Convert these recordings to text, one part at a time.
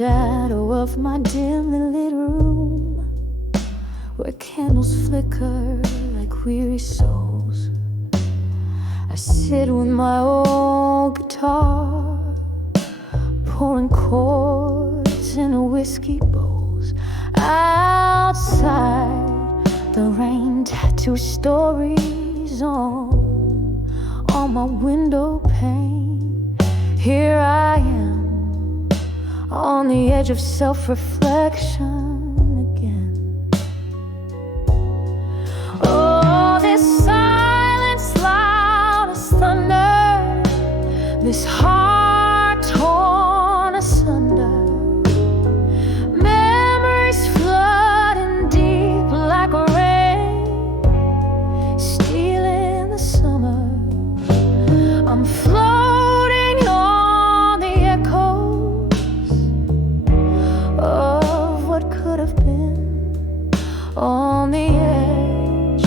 shadow of my dimly lit room, where candles flicker like weary souls. I sit with my old guitar, pouring chords in a whiskey bowls. Outside, the rain tattoos stories on my window pane. Here I am, on the edge of self-reflection again. Oh, this silence loud as thunder, this heart torn asunder, memories flooding deep like rain, stealing the summer. I'm floating on the echoes of what could have been, on the edge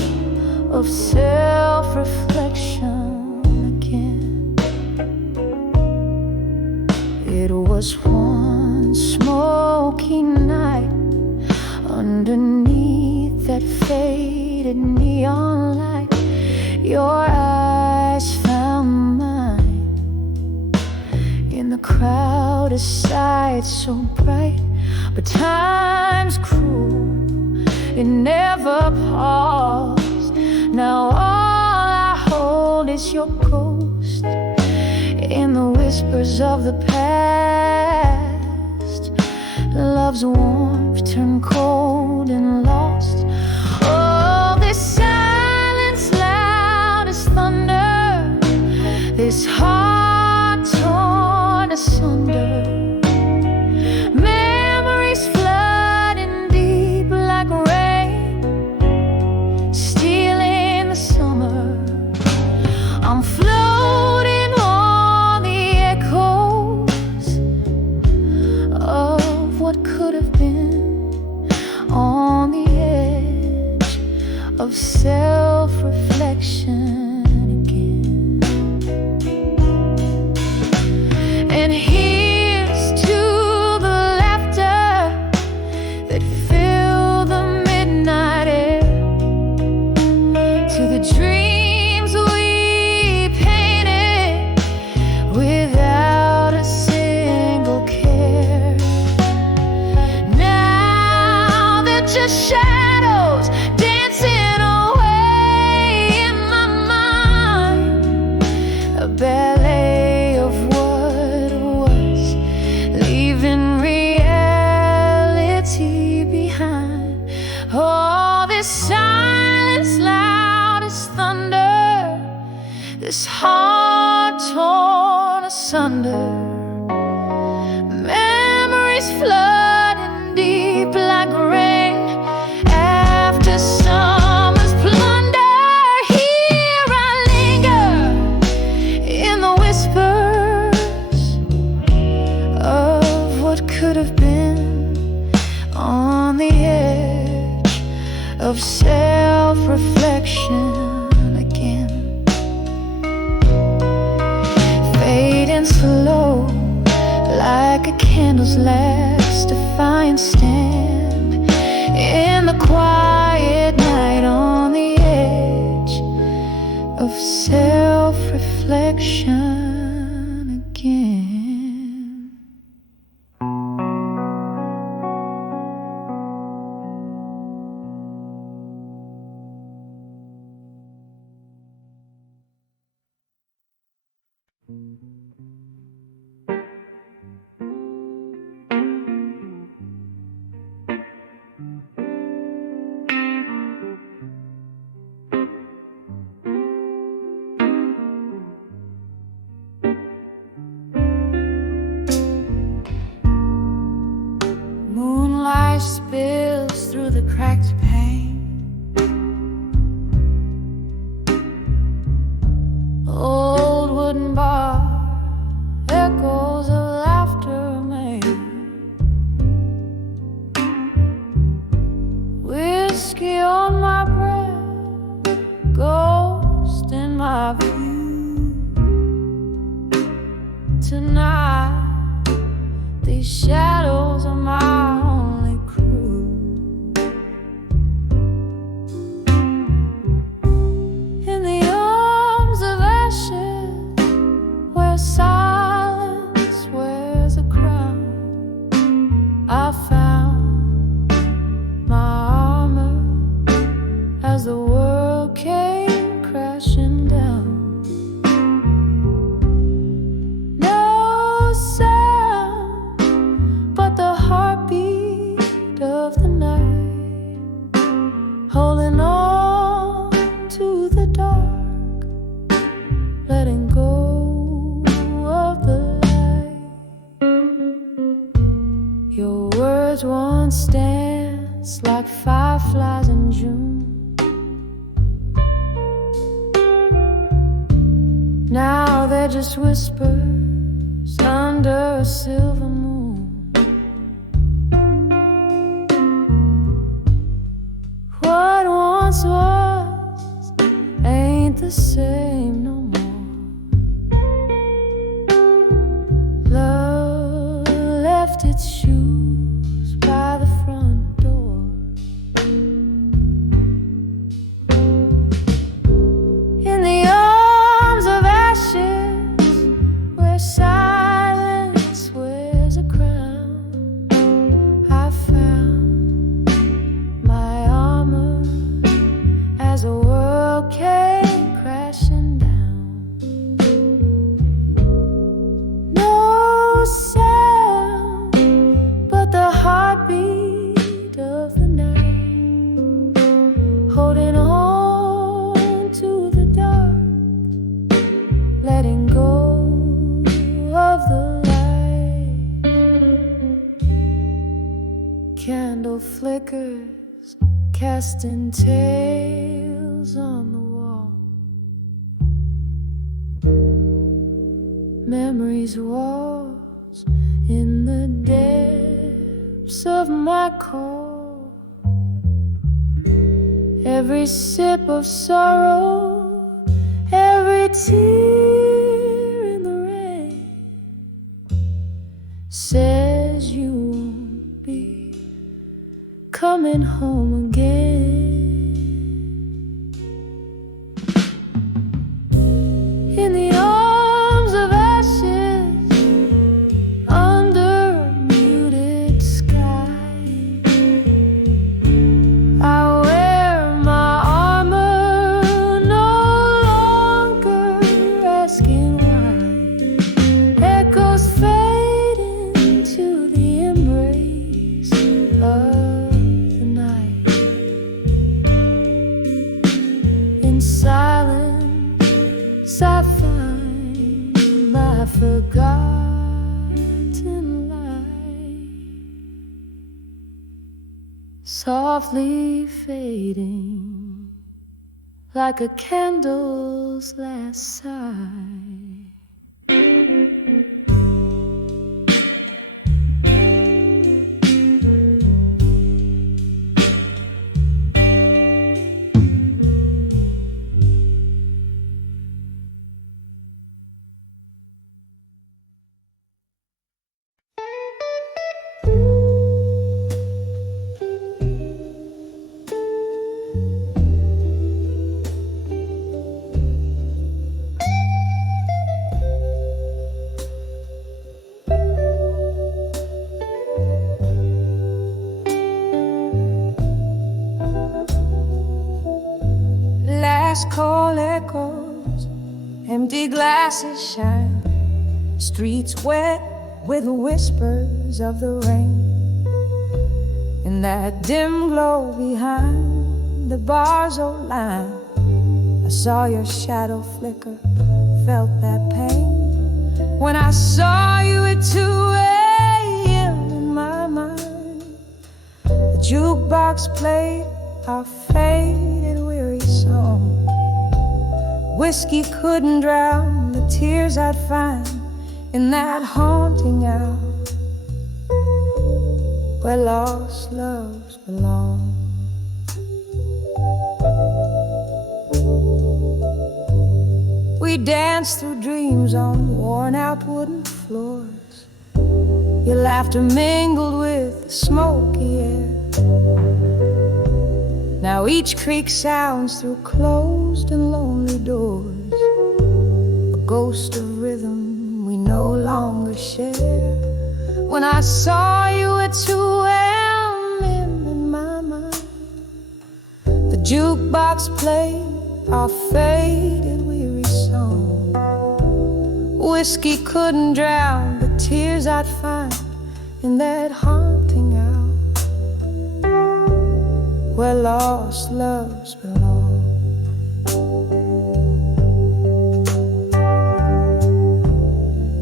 of self-reflection again. It was one smoky night underneath that faded neon light. Your eyes found mine in the crowded sight, so bright, but time's cruel, it never paused. Now all I hold is your ghost in the whispers of the past. Love's warmth turned cold and lost. Oh, this silence loud as thunder, this heart torn asunder, memories flooding deep like rain, stealing the summer. I'm floating on the echoes of what could have been, on the edge of self-reflection again. And here's to the laughter that filled the midnight air, to the dreams we painted without a single care. Now they're just shadows dancing away in my mind, a ballet of what was, leaving reality behind. Oh, this silence loud as thunder, this heart torn asunder, memories flooding deep like rain after summer's plunder. Here I linger in the whispers of what could have been, on the edge of self-reflection again. Fading slow like a candle's last defiant stand in the quiet night, on the edge of self-reflection again. Moonlight spills through the cracked pane, old wooden bar, echoes of laughter remain. Whiskey on my breath, ghost in my view. Tonight these shadows Words once danced like fireflies in June. Now they're just whispers under a silver moon. What once was ain't the same no more. Love left its shoes by the front door. In the arms of ashes, where silence wears a crown, I found my armor as the world came crashing down. No sound but the heartbeat of the night, holding on to the dark, letting go of the light. Candle flickers casting tales on the wall. Memories waltz in the depths of my core. Every sip of sorrow, every tear in the rain says you won't be coming home again. In the arms of ashes, under a muted sky, I wear my armor, no longer asking why. Echoes fade into the embrace of the night. In silence I find my forgotten light, softly fading like a candle's last sigh. Last call echoes, empty glasses shine, streets wet with whispers of the rain. In that dim glow behind the bar's old line, I saw your shadow flicker, felt that pain. When I saw you at 2 a.m. in my mind, the jukebox played our faded weary song. Whiskey couldn't drown the tears I'd find in that haunting hour where lost loves belong. We danced through dreams on worn-out wooden floors. Your laughter mingled with the smoky air. Now each creak sounds through closed and lonely doors, a ghost of rhythm we no longer share. When I saw you at 2 a.m. in my mind, the jukebox played our faded weary song. Whiskey couldn't drown the tears I'd find in that haunting hour where lost loves belong.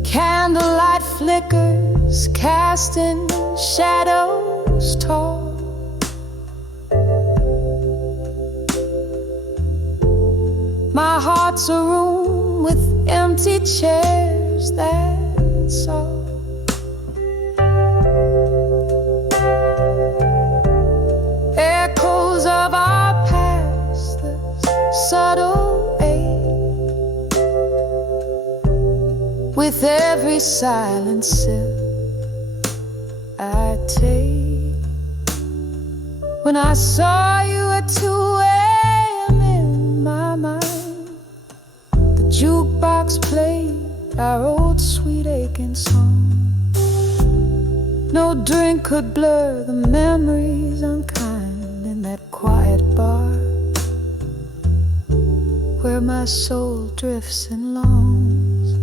Candlelight flickers casting shadows grows tall. My heart's a room with empty chairs, that's all. Echoes of our past, the subtle ache. With every silent sip I take. When I saw you at 2 a.m. in my mind, the jukebox played our old sweet aching song. No drink could blur the memories unkind in that quiet bar where my soul drifts and longs.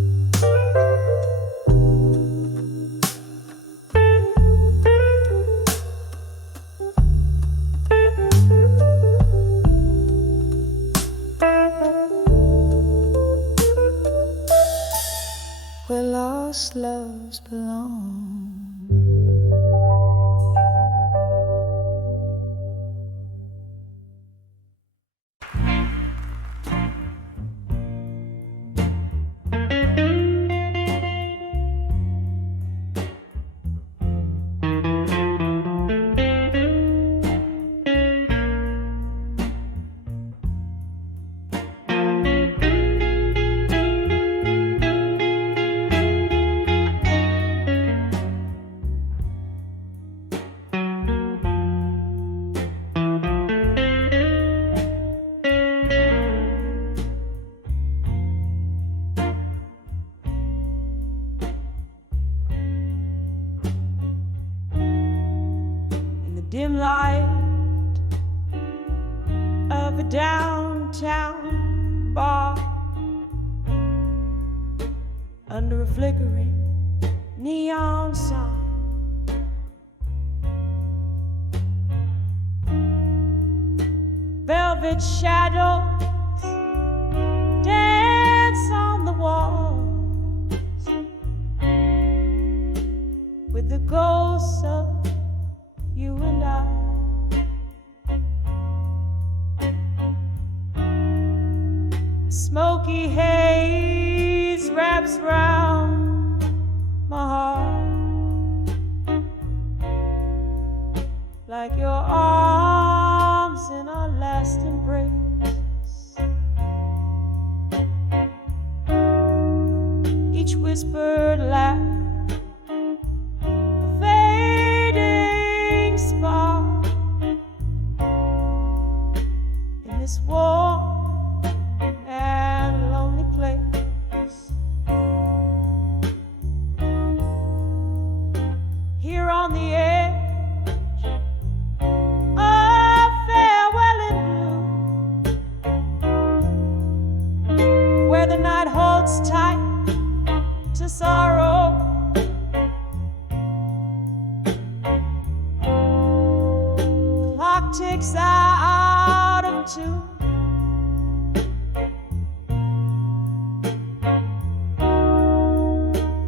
Where lost loves belong. Dim light of a downtown bar, under a flickering neon sign, velvet shadows dance on the walls with the ghosts of you and I. Smoky haze wraps round my heart like your arms in our last embrace. Each whispered laugh, this warm and lonely place. Here on the edge of farewell in blue, where the night holds tight to sorrow, clock ticks out of tune.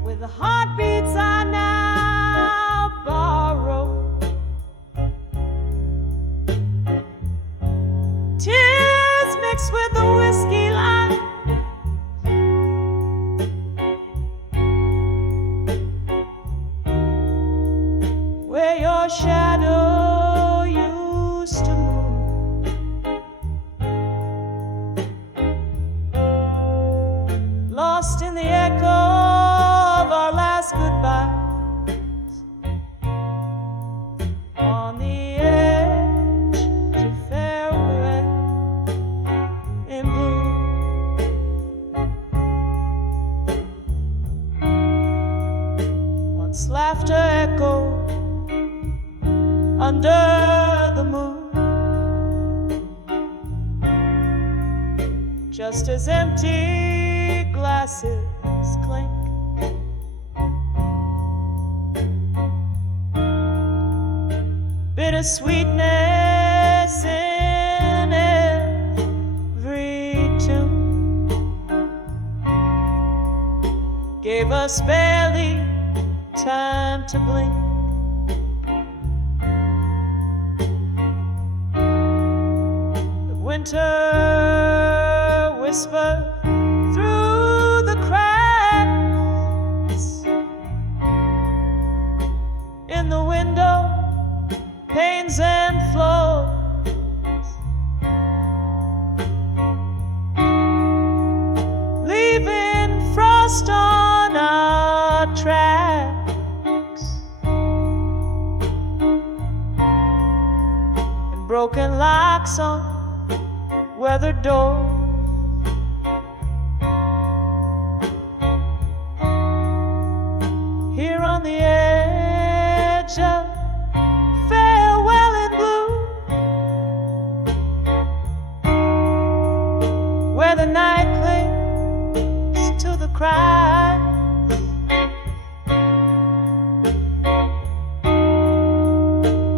With the heartbeats I now borrow, tears mixed with the whiskey line, where your shadow used to move. Lost in the echo of our last goodbyes, on the edge to farewell in blue. Once laughter echoed under the moon, just as empty glasses clink. Bittersweetness in every tune gave us barely time to blink. winter whisper through the cracks in the window panes and floors. Leaving frost on our tracks and broken locks on weathered doors. Here on the edge of farewell in blue, where the night clings to the cry,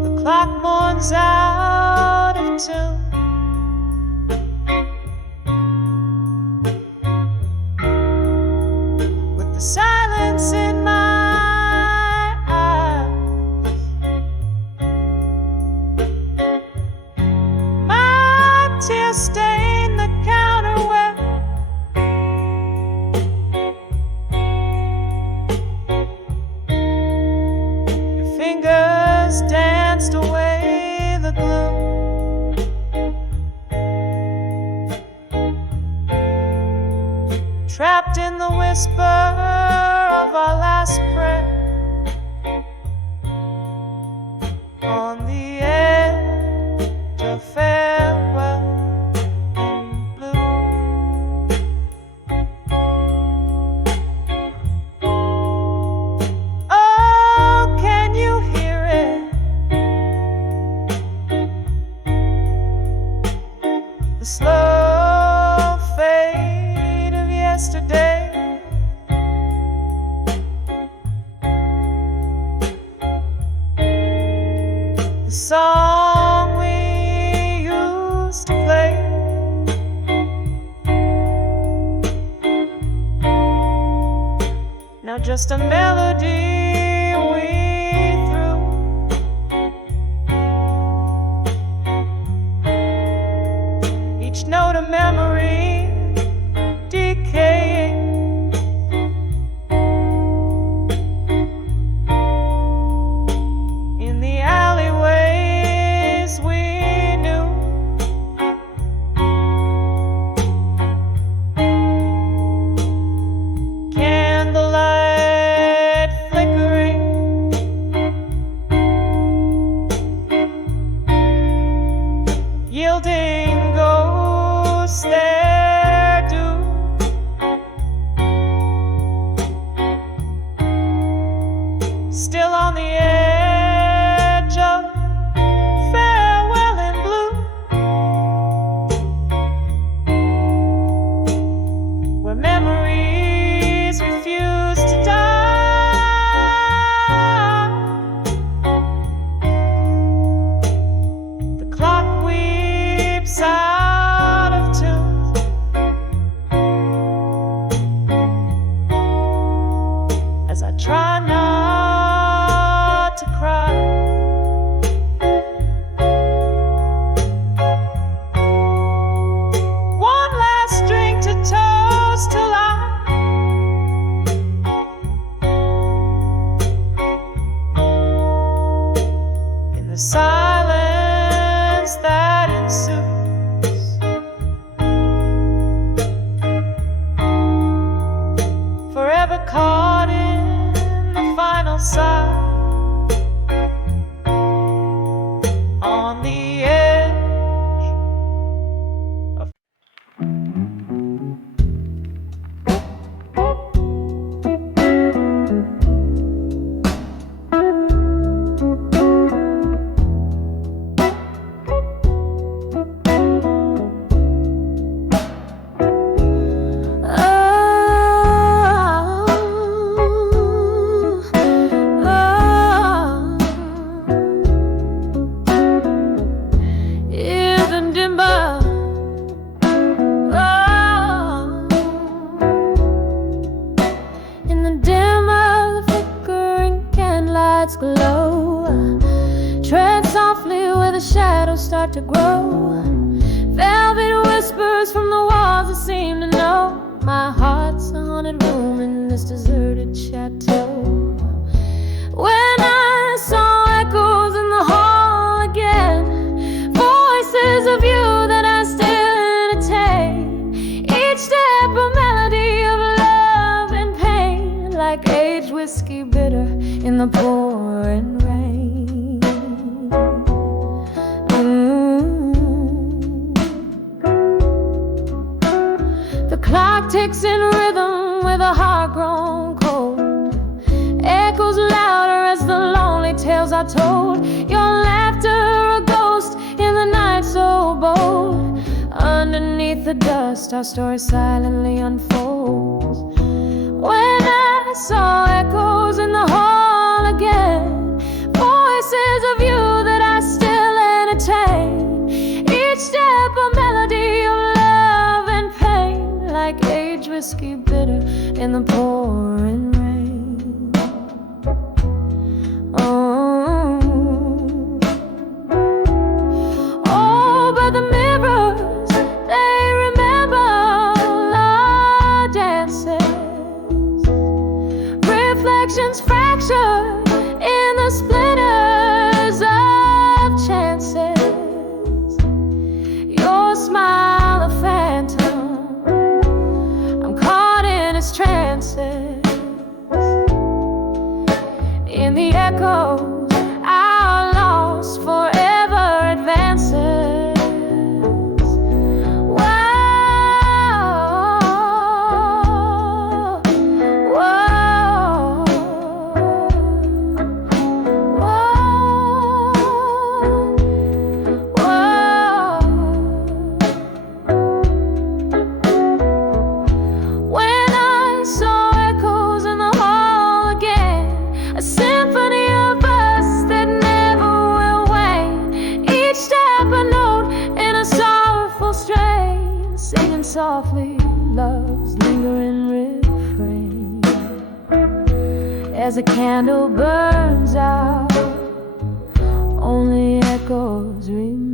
the clock mourns out of tune. Silence in my eyes, my tears stain the counter where your fingers danced away the gloom. Trapped in the whisper of our last prayer on the edge of farewell in blue. Oh, can you hear it? The slow fade of yesterday. The song we used to play. Now just a melody we threw. Each note a memory decaying. In the alleyways we knew, candlelight flickering, yielding ghosts their due. Still on the edge of farewell in blue, where memories refuse to die. The clock weeps out of tune as I try not to cry. One last drink to toast to life, in the silence that ensues. Forever caught in the final sigh on the edge of lights glow. Tread softly where the shadows start to grow. Velvet whispers from the walls that seem to know my heart's a haunted room in this deserted chateau. When I saw echoes in the hall again, voices of you that I still entertain, each step a melody of love and pain, like aged whiskey bitter in the pouring rain. The clock ticks in rhythm with a heart grown cold, echoes louder as the lonely tales I told. Your laughter a ghost in the night so bold. Underneath the dust our story silently unfolds. When I saw echoes in the hall again, voices of you that I still entertain, each step a melody of love and pain, like aged whiskey bitter in the pouring rain. Oh, but the mirrors, they remember our dances, reflections fractured in the splinters of chances. Your smile a phantom, I'm caught in its trances. In the echoes, our loss forever advances. Whoa, whoa, whoa, whoa. When I saw echoes in the hall again, a symphony of us that never will wane, each step a note in a sorrowful strain, singing softly love's lingering refrain. As a candle burns out, only echoes remain.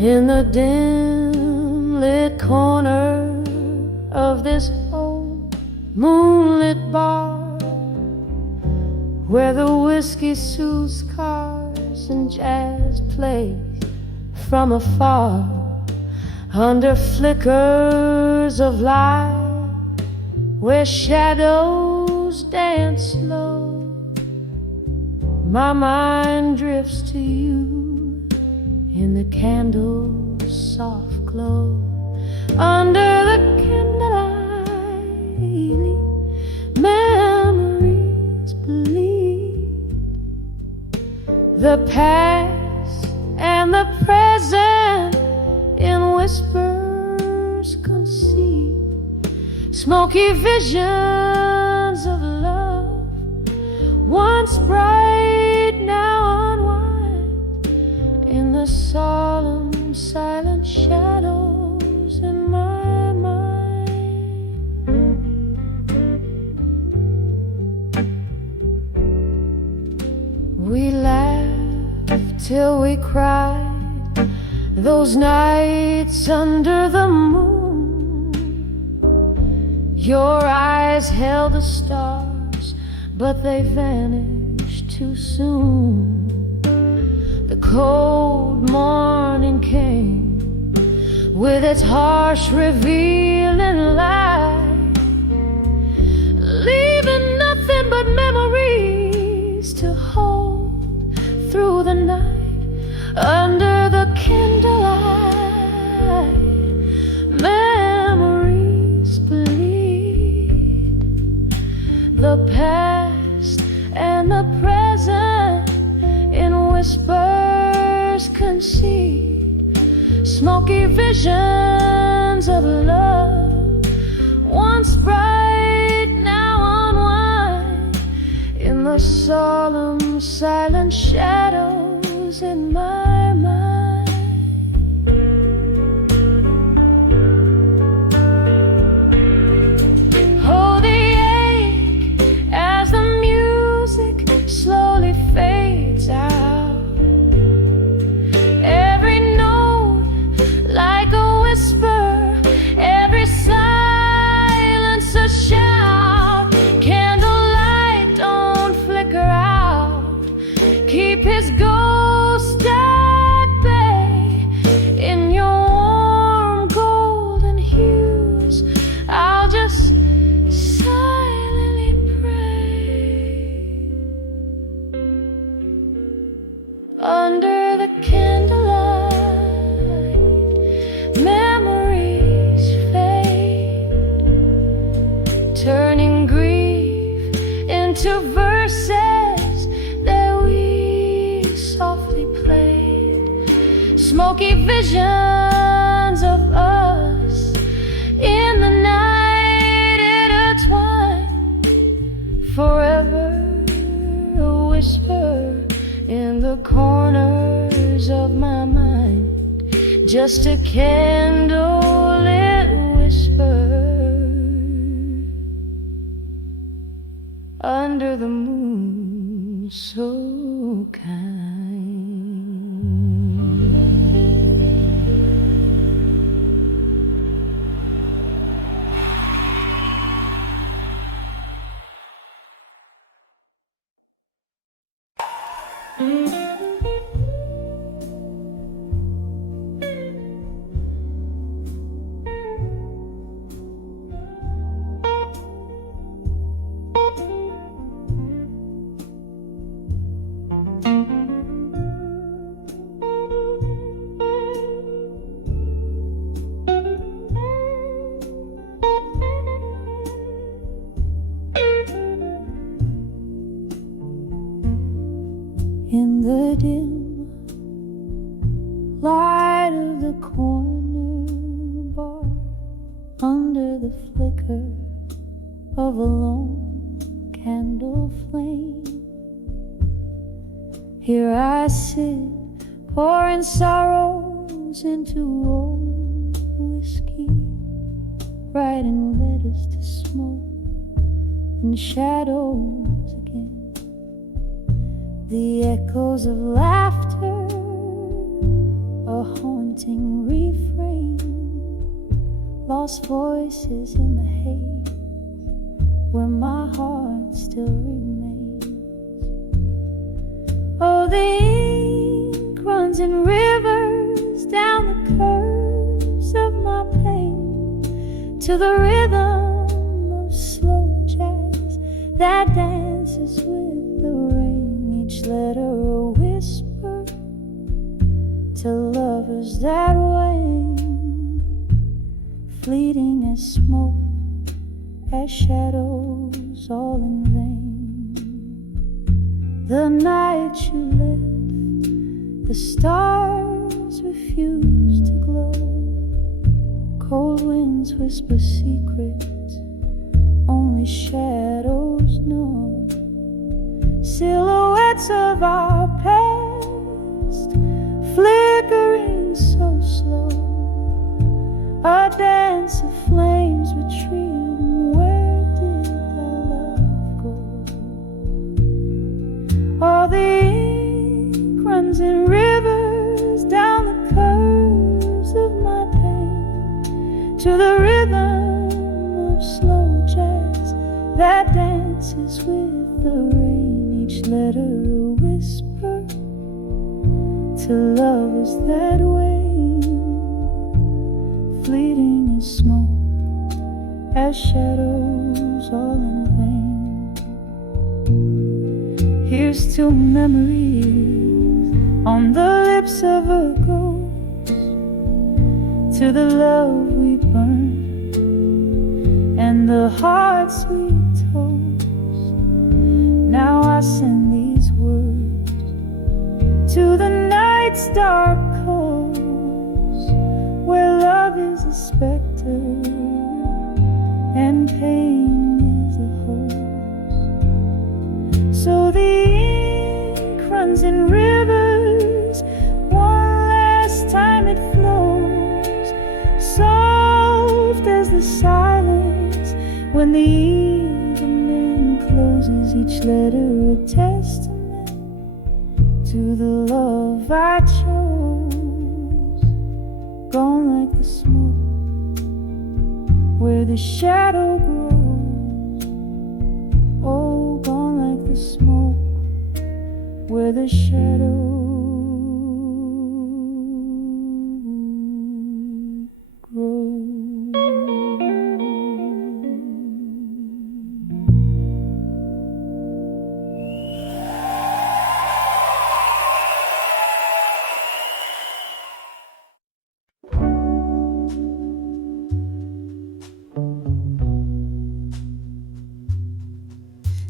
In the dim lit corner of this old moonlit bar, where the whiskey soothes cars and jazz plays from afar, under flickers of light, where shadows dance slow, my mind drifts to you in the candle's soft glow. Under the candlelight, memories bleed, the past and the present in whispers conceal, smoky visions of love, once bright, now unwind, in the solemn, silent shadows in my mind. We laughed till we cried, those nights under the moon. Your eyes held the stars, but they vanished too soon. The cold morning came with its harsh revealing light, leaving nothing but memories to hold through the night. into verses that we softly played, smoky visions of us in the night intertwined, forever a whisper in the corners of my mind, just a candlelit whisper under the moon so kind. In the dim light of the corner bar, under the flicker of a lone candle flame, here I sit, pouring sorrows into old whiskey, writing letters to smoke and shadows again. The echoes of laughter, a haunting refrain, lost voices in the haze where my heart still remains. Oh, the ink runs in rivers down the curves of my pain, to the rhythm of slow jazz that dances with the rain. Each letter a whisper to lovers that wane, fleeting as smoke, as shadows, all in vain. The night you left, the stars refuse to glow, cold winds whisper secrets only shadows know. Silhouettes of our past, flickering so slow, a dance of flames retreating. Where did our love go? All the ink runs in rivers down the curves of my pain, to the rhythm of slow jazz that dances with the rain. Each letter a whisper to lovers that wane, fleeting as smoke, as shadows, all in vain. Here's to memories on the lips of a ghost, to the love we burned and the hearts we told. Now I send these words to the night's dark coast, where love is a specter and pain is a host. So the ink runs in rivers, one last time it flows, soft as the silence when the evening closes. Each letter a testament to the love I chose, gone like the smoke where the shadow grows. Oh, gone like the smoke where the shadow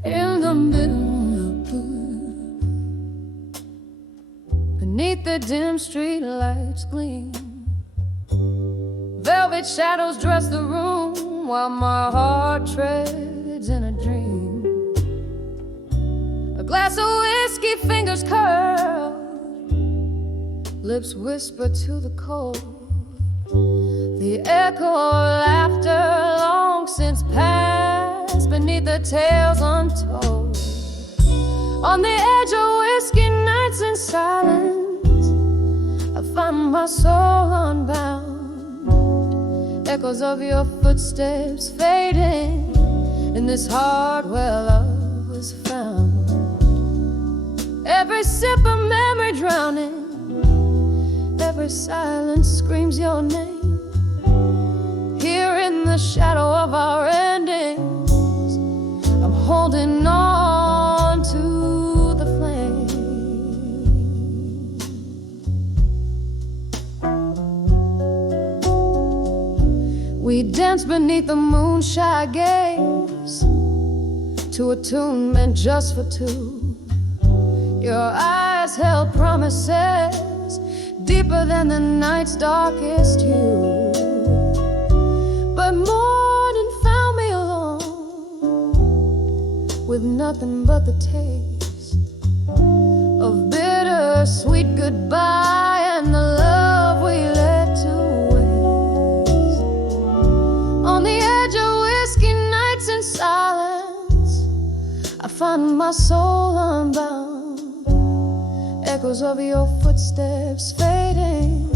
in the dim street lights gleam. Velvet shadows dress the room while my heart treads in a dream. A glass of whiskey, fingers curl, lips whisper to the cold. The echo of laughter long since passed beneath the tales untold. On the edge of whiskey nights in silence, I find my soul unbound. Echoes of your footsteps fading in this heart where love was found. Every sip of memory drowning, every silence screams your name. Here in the shadow of our endings, I'm holding on to the flame. We dance beneath the moon-shy gaze to a tune meant just for two. Your eyes held promises deeper than the night's darkest hue. But morning found me alone, with nothing but the taste of bitter-sweet goodbye and the love we let to waste. On the edge of whiskey nights in silence, I find my soul unbound. Echoes of your footsteps fading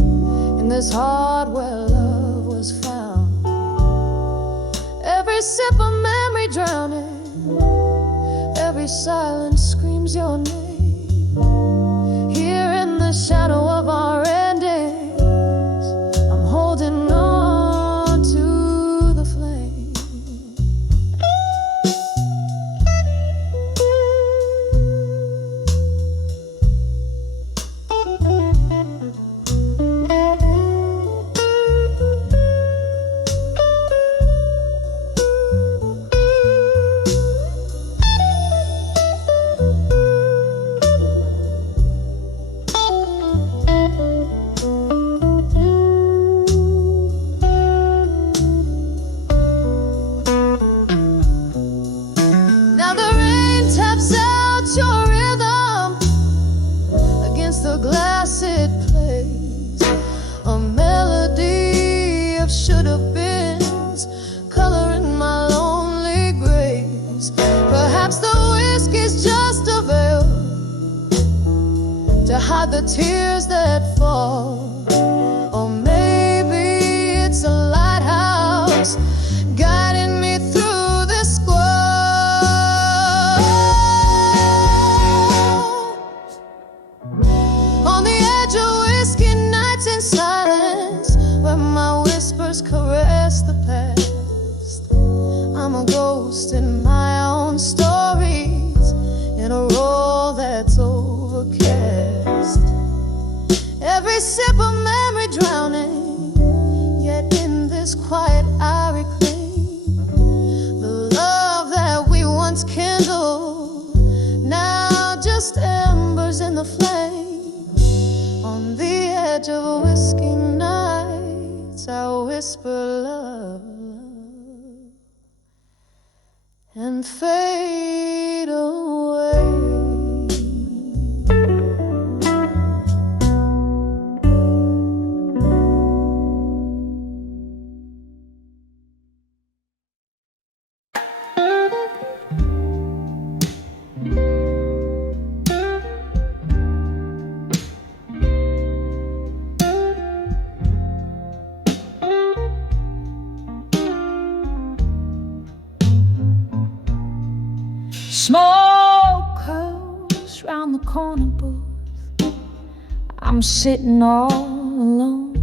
in this heart where love was found. Every sip of memory drowning, every silence screams your name. Here in the shadow of our endings, I'm holding on to the flame. The tears that fall, or maybe it's a lighthouse guiding me through the squall. On the edge of whiskey nights in silence, where my whispers caress the past, I'm a ghost in my own stories, in a role that's overcast. Every sip of memory drowning, yet in this quiet I reclaim the love that we once kindled, now just embers in the flame. On the edge of whiskey nights, I whisper love and fade away. Smoke curls round the corner booth, I'm sitting all alone.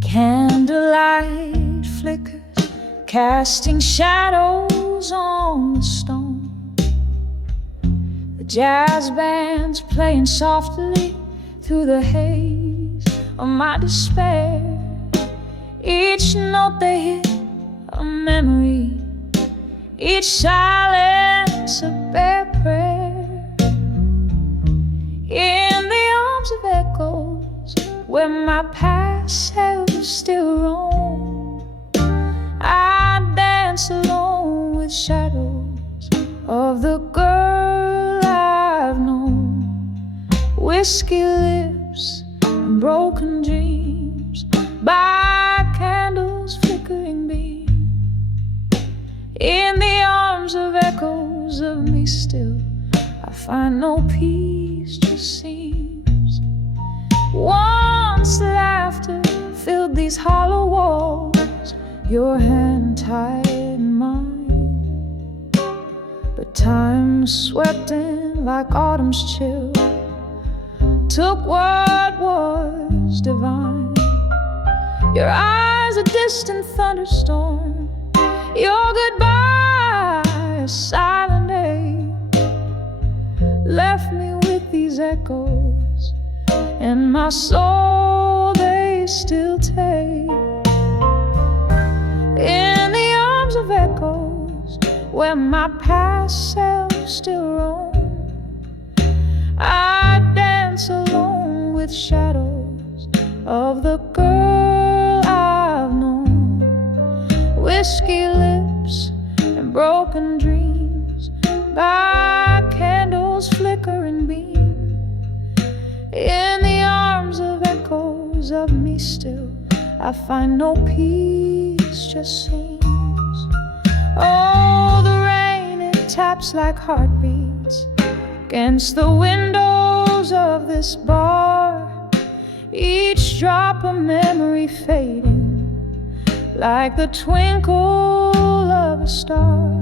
Candlelight flickers, casting shadows on the stone. The jazz band's playing softly through the haze of my despair. Each note they hit a memory, each silence a bare prayer. In where my past self still roam. I dance alone with shadows of the girl I've known. Whiskey lips and broken dreams by candles flickering beam. In the arms of echoes of me still, I find no peace, just seems. Once laughter filled these hollow walls, your hand tied mine. But time swept in like autumn's chill, took what was divine. Your eyes a distant thunderstorm, your goodbye a silent ache, left me with these echoes in my soul they still take. In the arms of echoes where my past self still roam, I dance alone with shadows of the girl I've known. Whiskey lips and broken dreams by candles flickering beam. In the arms of echoes of me still, I find no peace, just seems. Oh, the rain, it taps like heartbeats against the windows of this bar, each drop a memory fading like the twinkle of a star.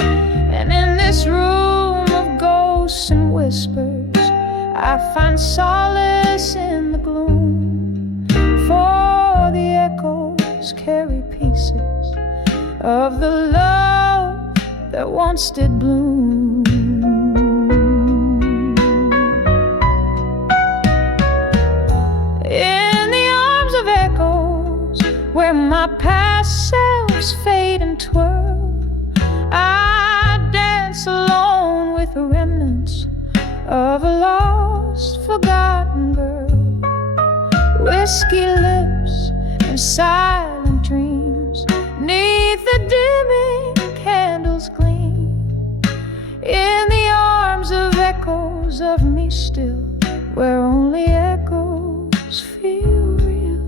And in this room of ghosts and whispers, I find solace in the gloom, for the echoes carry pieces of the love that once did bloom. In the arms of echoes where my past selves fade and twirl, I dance alone with the remnants of a lost, forgotten girl. Whiskey lips and silent dreams, neath the dimming candles gleam. In the arms of echoes of me still, where only echoes feel real.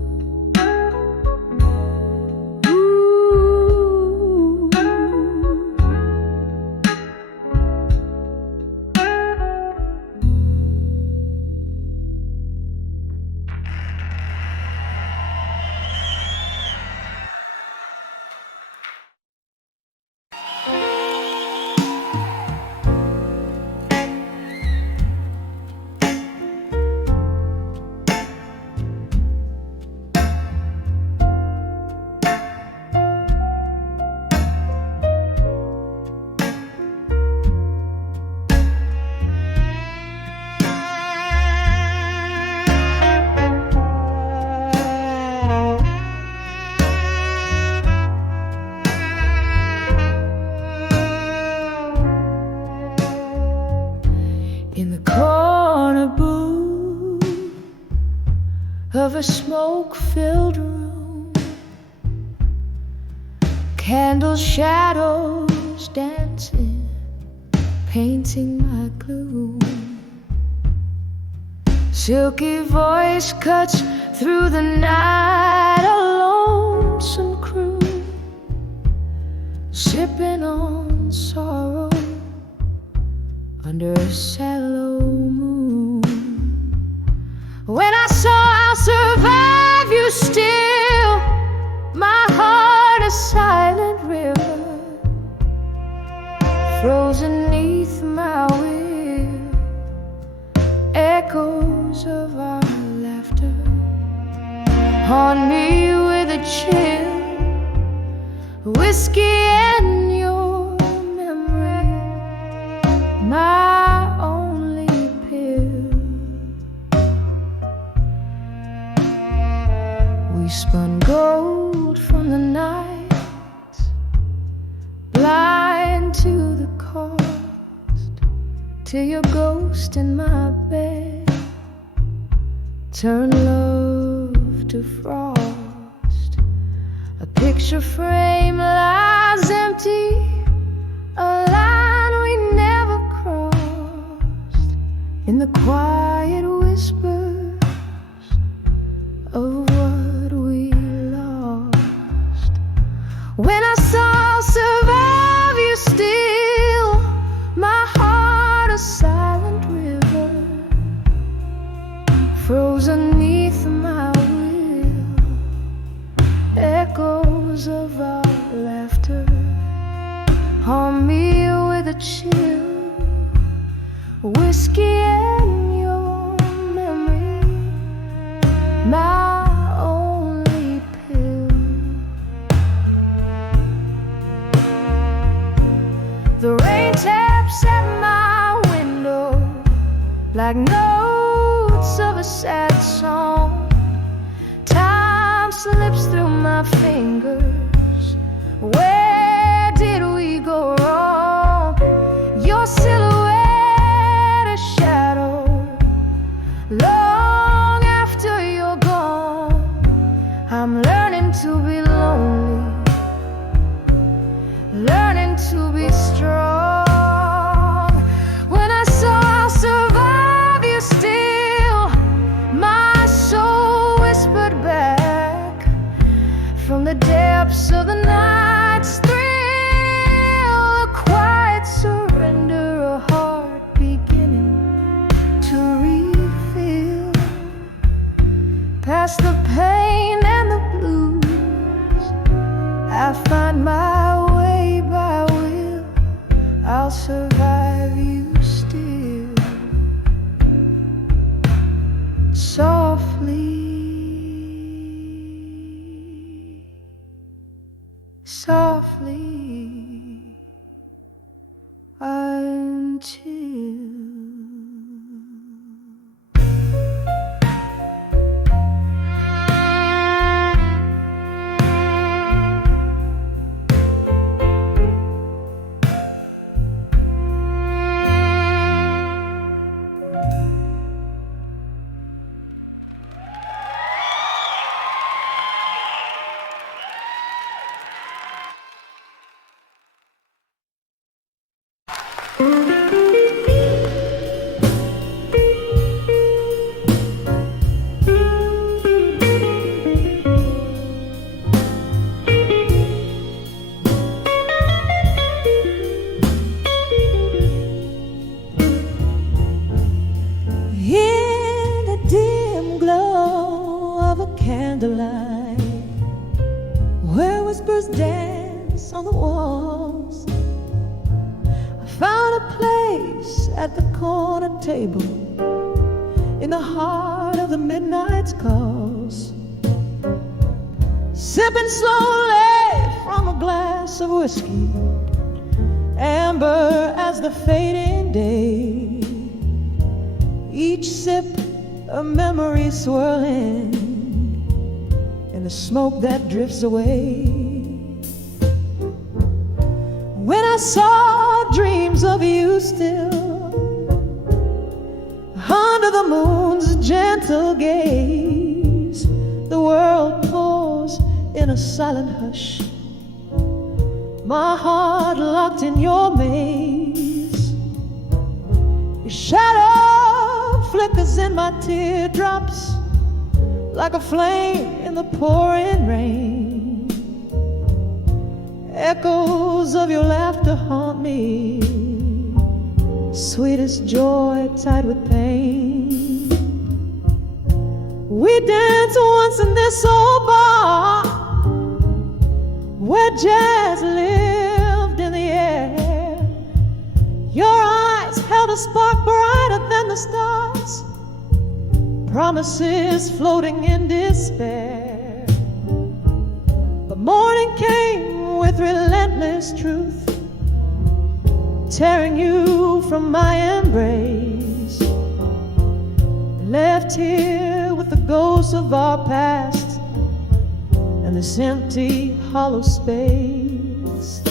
Ooh. In the corner booth of a smoke-filled room, candle shadows dancing, painting my gloom. Silky voice cuts through the night, a lonesome crew, sipping on sorrow under a sallow moon. When I saw I'll survive you still, my heart a silent river, frozen neath my will, echoes of our laughter haunt me with a chill. Whiskey and your memory, my only pill. We spun gold from the night, blind to the cost, till your ghost in my bed turned low to frost. A picture frame lies empty, a line we never crossed, in the quiet whispers of what we lost. When I saw survive you still, my heart a silent river, frozen neath my will, echoes of our laughter haunt me with a chill. Whiskey and your memory, my only pill. The rain taps at my window like notes of a sad song. Time slips through my fingers. Where did we go wrong? Your silhouette a shadow long after you're gone. I'm learning to be lonely, learning to be strong. When I saw survive you still, my soul whispered back from the depths of the night's thrill, a quiet surrender, a heart beginning to refill. Past the pain and the blues, I find my way by will. I'll survive you still. Softly, softly, until in the dim glow of a candlelight, where whispers dance on the walls, I found a place at the corner table in the heart of the midnight's calls, sipping slowly from a glass of whiskey, amber as the fading day. Each sip a memory swirling in the smoke that drifts away. When I saw dreams of you still, under the moon's gentle gaze, the world paused in a silent hush, my heart locked in your maze. Your shadow flickers in my teardrops like a flame in the pouring rain. Echoes of your laughter haunt me, sweetest joy tied with pain. We danced once in this old bar where jazz lived in the air. Your eyes held a spark brighter than the stars, promises floating in despair. But morning came with relentless truth, tearing you from my embrace, left here with the ghosts of our past and this empty hollow space.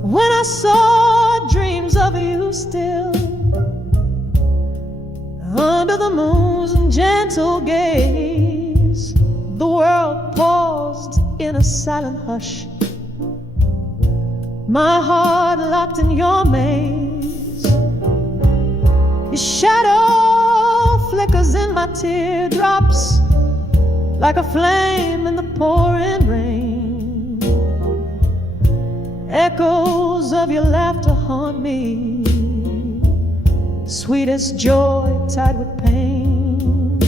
When I saw dreams of you still, under the moon's gentle gaze, the world paused in a silent hush. My heart locked in your maze. Your shadow flickers in my teardrops like a flame in the pouring rain. Echoes of your laughter haunt me, sweetest joy tied with pain.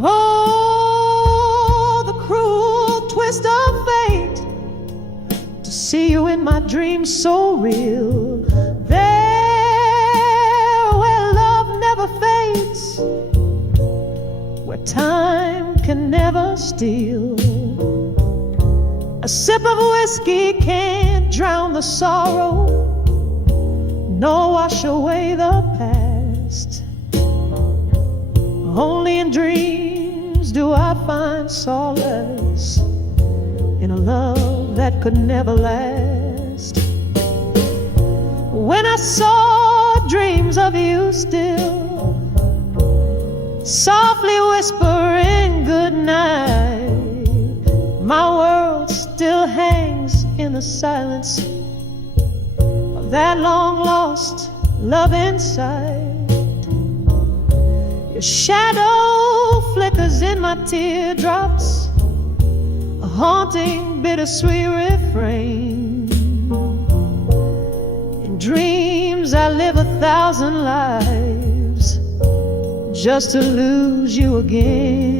Oh, the cruel twist of fate, to see you in my dreams so real. There where love never fades, where time can never steal. A sip of whiskey can't drown the sorrow, nor wash away the past. Only in dreams do I find solace in a love that could never last. When I saw dreams of you still, softly whispering good night, my world still hangs in the silence of that long lost love inside. Your shadow flickers in my teardrops, a haunting bittersweet refrain. In dreams I live 1,000 lives just to lose you again.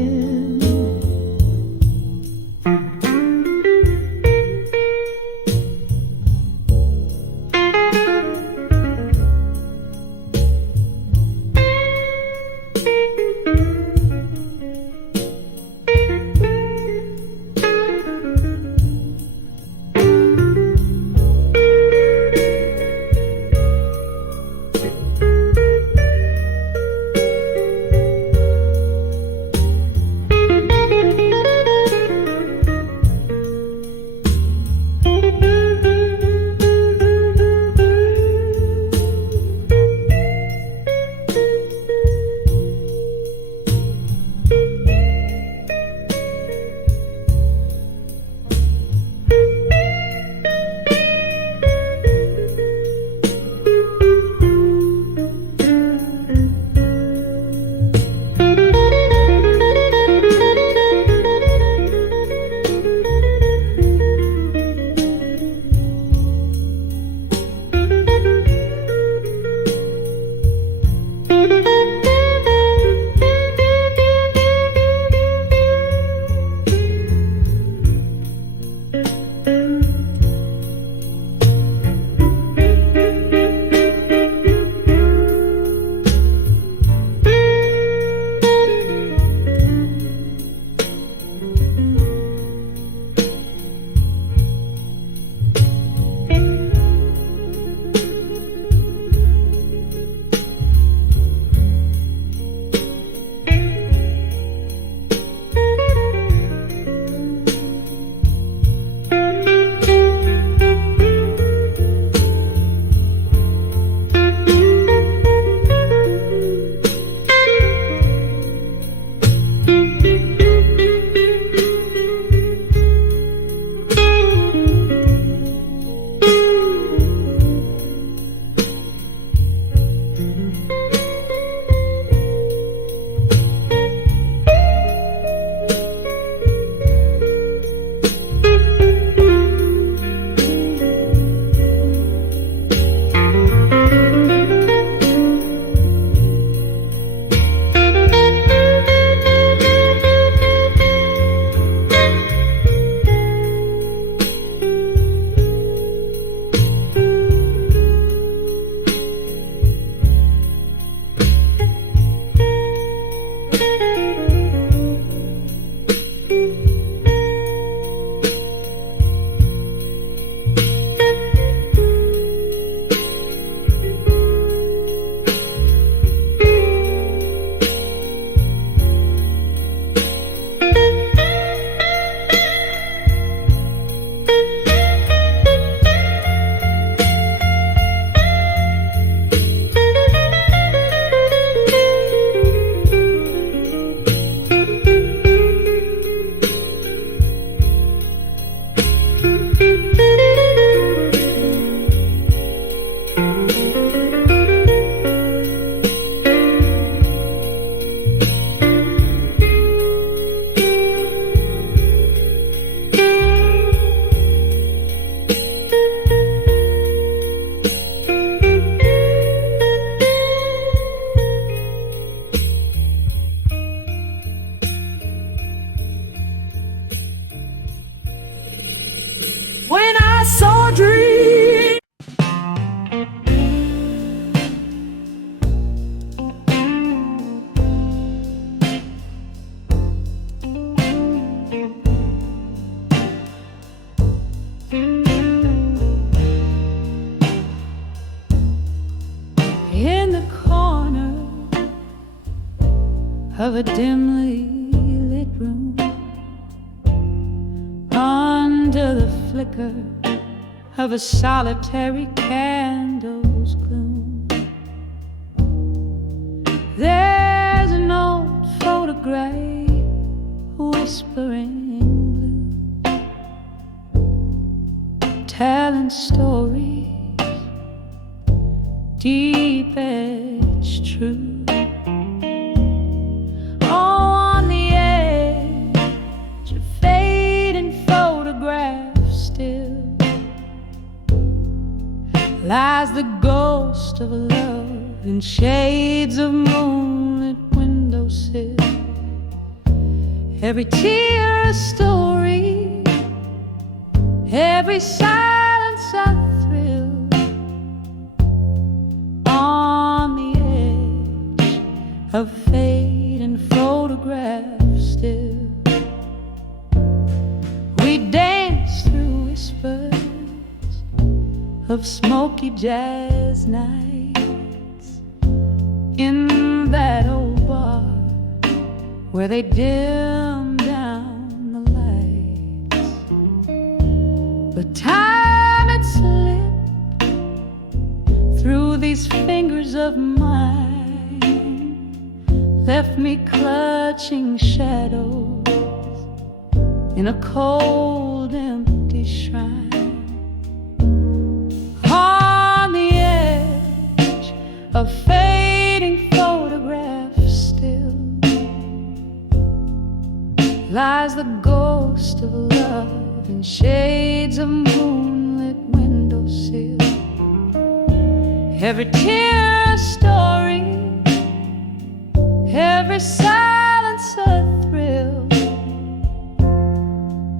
when I saw a dream. In the corner of a dimly lit room, under the flicker of a solitary candle's gloom, there's an old photograph whispering blue, telling stories deep edge true. On the edge of fading photographs still lies the ghost of a love in shades of moonlit windowsill. Every tear a story, every silence a thrill. On the edge of fading photographs still, we dance through whispers of smoky jazz nights in that old bar where they dim down the lights. But time had slipped through these fingers of mine, left me clutching shadows in a cold, empty shrine. On the edge of fading photographs still lies the ghost of love in shades of moonlit windowsill. Every tear a story, every silence a thrill.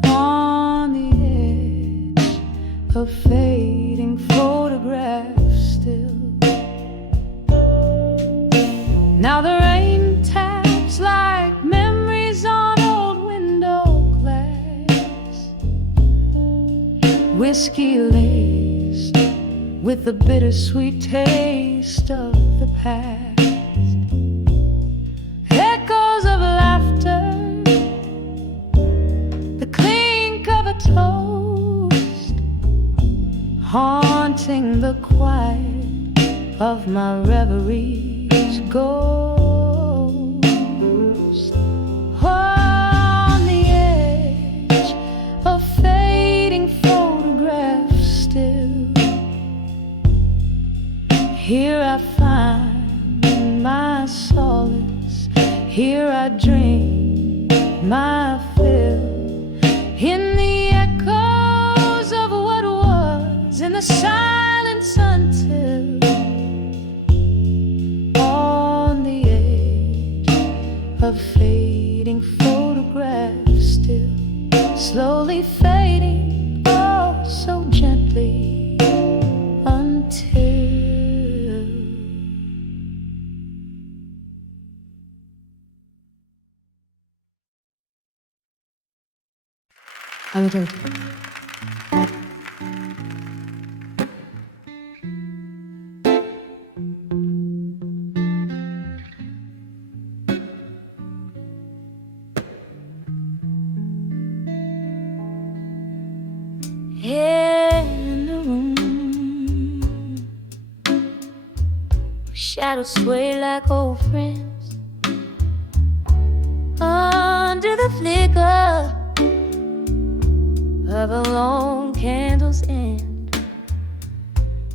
On the edge of fading photographs still. Now the rain taps like memories on old window glass, whiskey laced with the bittersweet taste of the past. Echoes of laughter, the clink of a toast, haunting the quiet of my reverie's ghost. On the edge of fading photographs still, here I find my solace, here I dream my fill, in the echoes of what was, in the silence until. On the edge of fading photographs still, slowly fading, oh so gently, until. A little. In the room, shadows sway like old friends under the flicker of a long candle's end.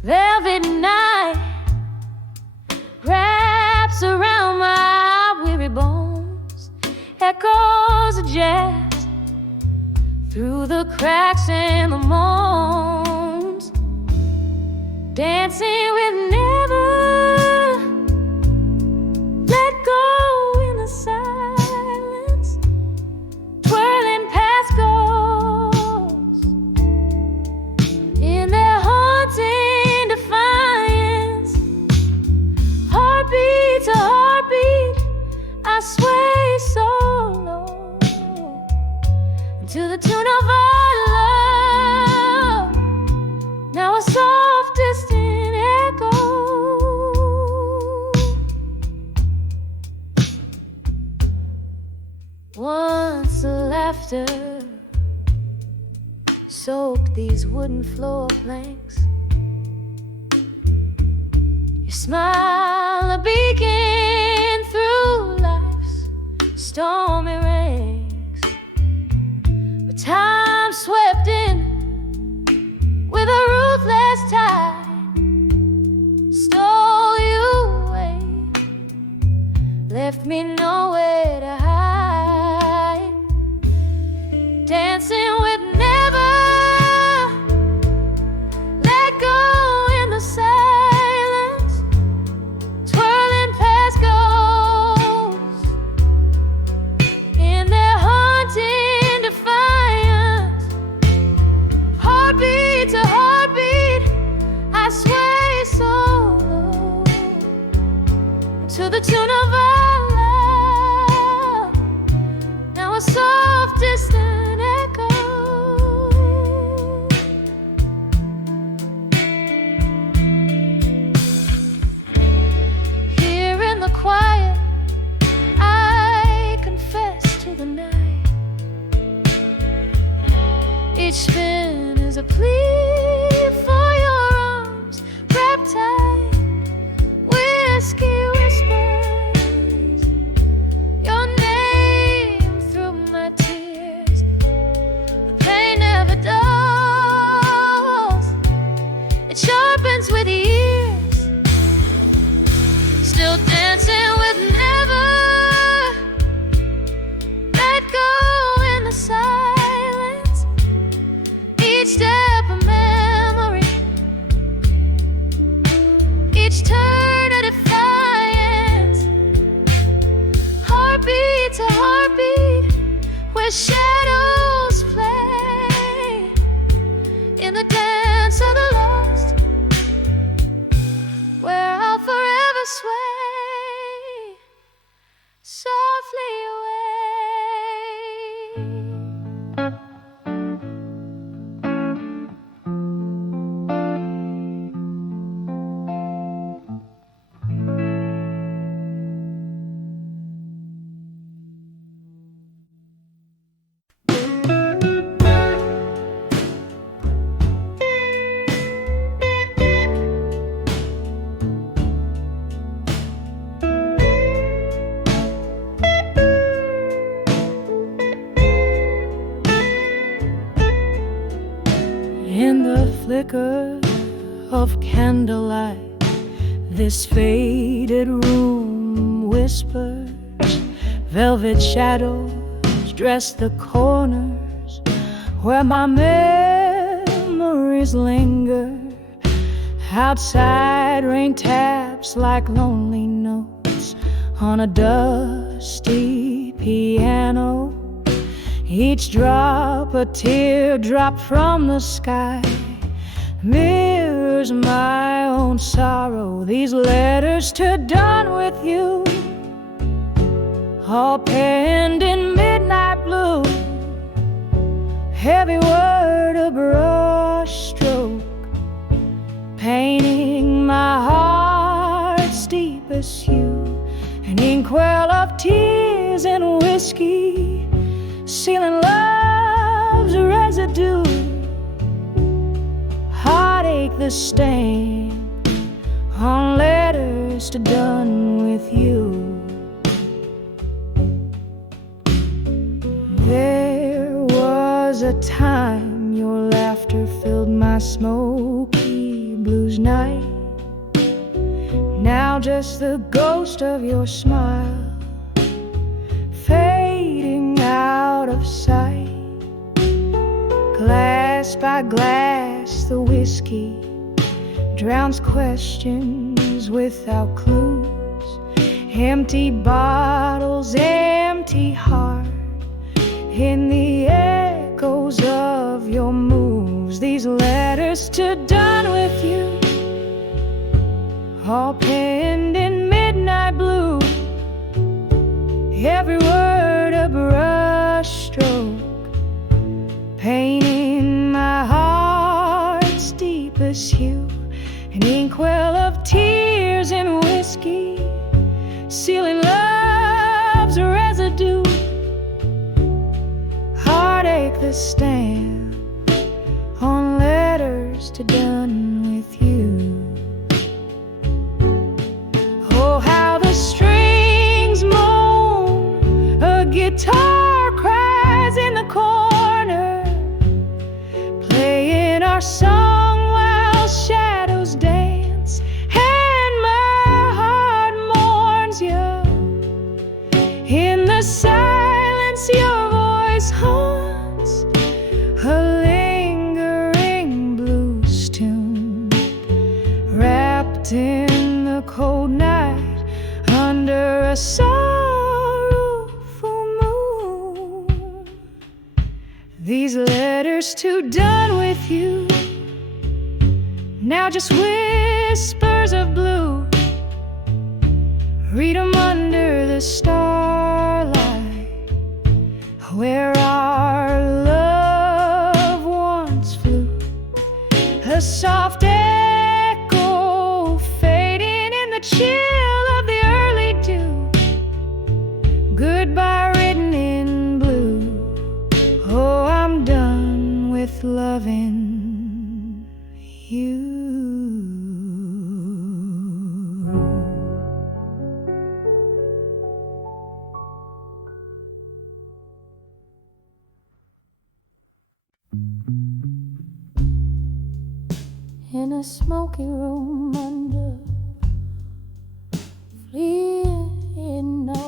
Velvet night wraps around my weary bones, echoes of jazz through the cracks and the moans, dancing with never let go in the silence, twirling past goals of our love, now a soft distant echo. Once the laughter soaked these wooden floor planks, your smile a beacon through life's stormy ranks. But time swept in with a ruthless tide, stole you away, left me nowhere to hide. Dancing with never, let go in the silence, twirling past ghosts in their haunting defiance. Heartbeat to heartbeat, I sway so low to the tune of our love, now a soft distant echo. Here in the quiet, I confess to the night. Each spin is a plea for your arms wrapped tight. Whiskey whispers your name through my tears. The pain never dulls, it sharpens with years. Still dancing with never, let go in the silence. Each step a memory, each turn a defiance. Heartbeat to heartbeat, where shadows play in the dance of the lost, where I'll forever sway softly away. In the flicker of candlelight, this faded room whispers. Velvet shadows dress the corners where my memories linger. Outside, rain taps like lonely notes on a dusty piano. Each drop a teardrop from the sky mirrors my own sorrow. These letters to done with you, all penned in midnight blue. Heavy word, a brush stroke, painting my heart's deepest hue. An inkwell of tears and whiskey, sealing love's residue. Heartache the stain on letters to done with you. There was a time your laughter filled my smoky blues night. Now just the ghost of your smile fading out of sight. Glass by glass the whiskey drowns questions without clues. Empty bottles, empty heart, in the echoes of your moves. These letters to done with you, all penned in midnight blue. Every word a brush stroke, painting my heart's deepest hue, an inkwell of tears and whiskey, sealing love's residue. Heartache the stamp on letters to done with you. Oh, how the strings moan, a guitar cries in the corner, playing our song while shadows dance, and my heart mourns you. In the silence your voice haunts, a lingering blues tune, wrapped in the cold night under a sorrowful moon. These letters too done with you, now just whispers of blue. Read 'em under the starlight, where our love once flew, a soft echo fading in the chill of the early dew. Goodbye written in blue. Oh, I'm done with loving you. In a smoky room under fleeing no,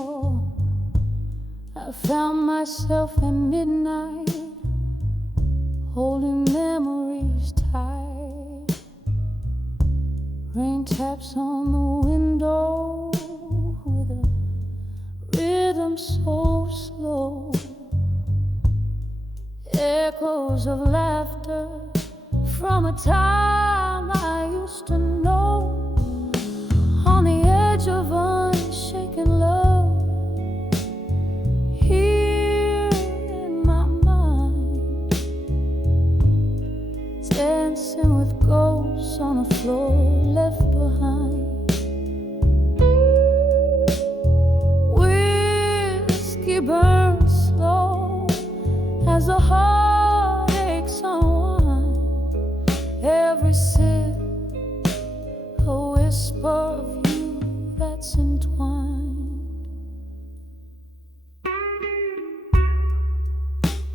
I found myself at midnight, holding memories tight. Rain taps on the window with a rhythm so slow, echoes of laughter from a time I used to know, on the edge of unshaken love, here in my mind, dancing with ghosts on the floor left behind. Whiskey burns slow as the heart aches unwind. Every sip, a whisper of you that's entwined.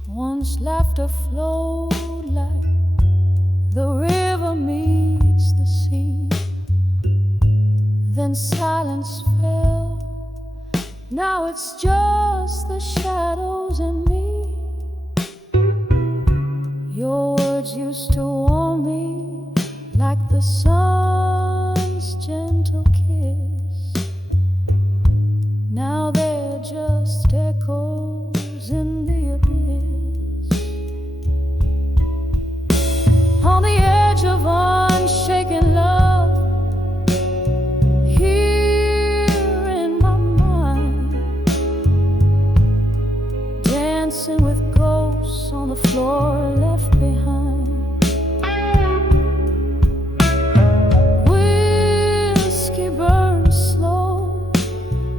Once laughter flowed like the river meets the sea, then silence fell. Now it's just the shadows and me. Your words used to warm me like the sun's gentle kiss. Now they're just echoes in the abyss. On the edge of unshaken love, here in my mind, dancing with ghosts on the floor left behind. Whiskey burns slow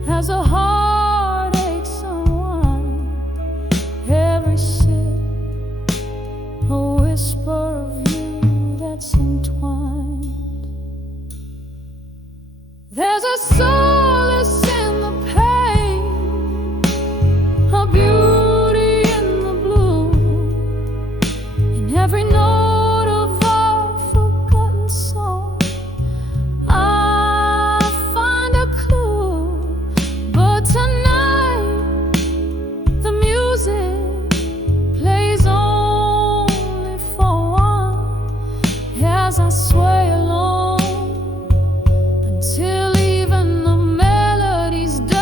as a heart aches unwind. Every sip, a whisper of you that's entwined. There's a solace in the pain, a beauty in the blue, in every note of our forgotten song. I find a clue, but tonight the music plays only for one, as I sway along until even the melody's done.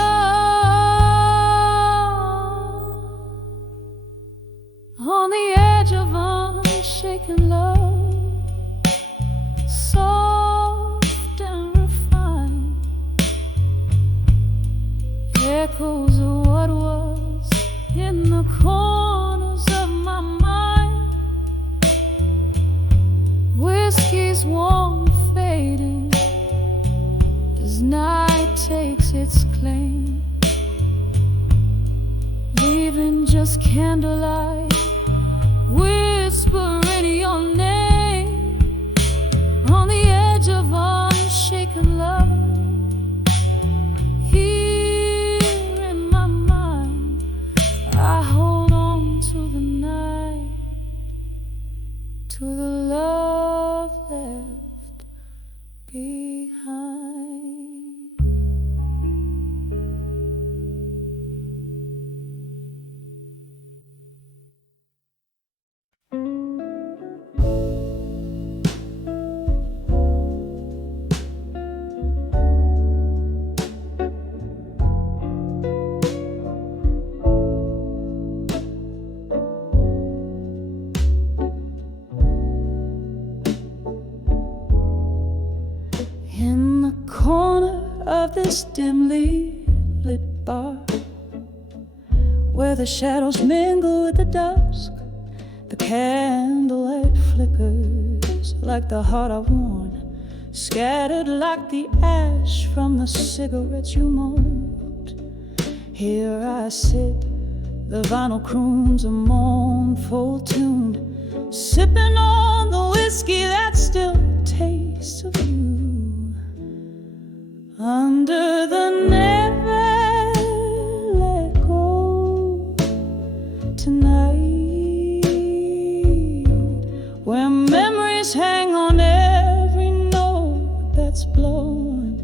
On the edge of unshaken love, soft and refined, echoes of what was in the corners of my mind. his warmth fading as night takes its claim, leaving just candlelight whispering your name on the edge of unshaken love. Here in my mind, I hold on to the night, to the love left behind. In the corner of this dimly lit bar, where the shadows mingle with the dusk, the candlelight flickers like the heart I've worn, scattered like the ash from the cigarettes you smoked. Here I sit, the vinyl croons a mournful tune, sipping on the whiskey that still tastes of you. Under the never let go tonight, where memories hang on every note that's blown,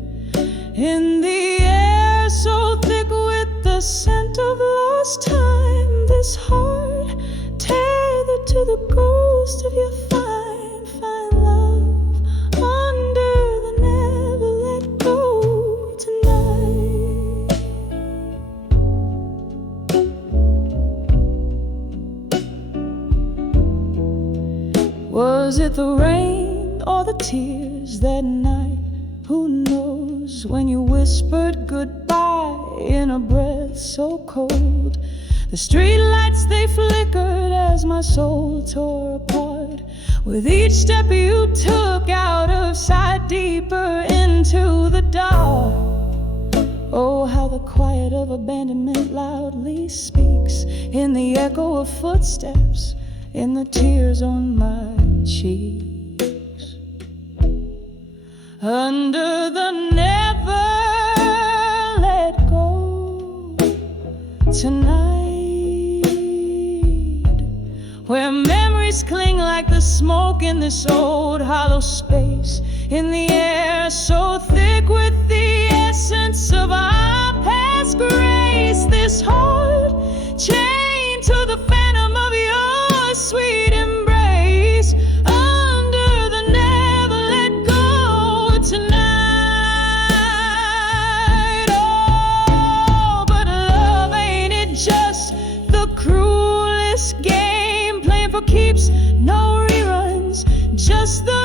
in the air so thick with the scent of lost time, this heart tethered to the ghost of your fine, fine love, under the never let go tonight. Was it the rain or the tears that night? Who knows, when you whispered goodbye in a breath so cold. The streetlights, they flickered as my soul tore apart with each step you took out of sight, deeper into the dark. Oh, how the quiet of abandonment loudly speaks in the echo of footsteps, in the tears on my cheeks. Under the never let go tonight, where memories cling like the smoke in this old hollow space, in the air so thick with the essence of our past grace, this heart chained to the phantom of your sweet embrace. Under the never let go tonight. Oh, but love, ain't it just the cruelest game, playing for keeps, no reruns, just the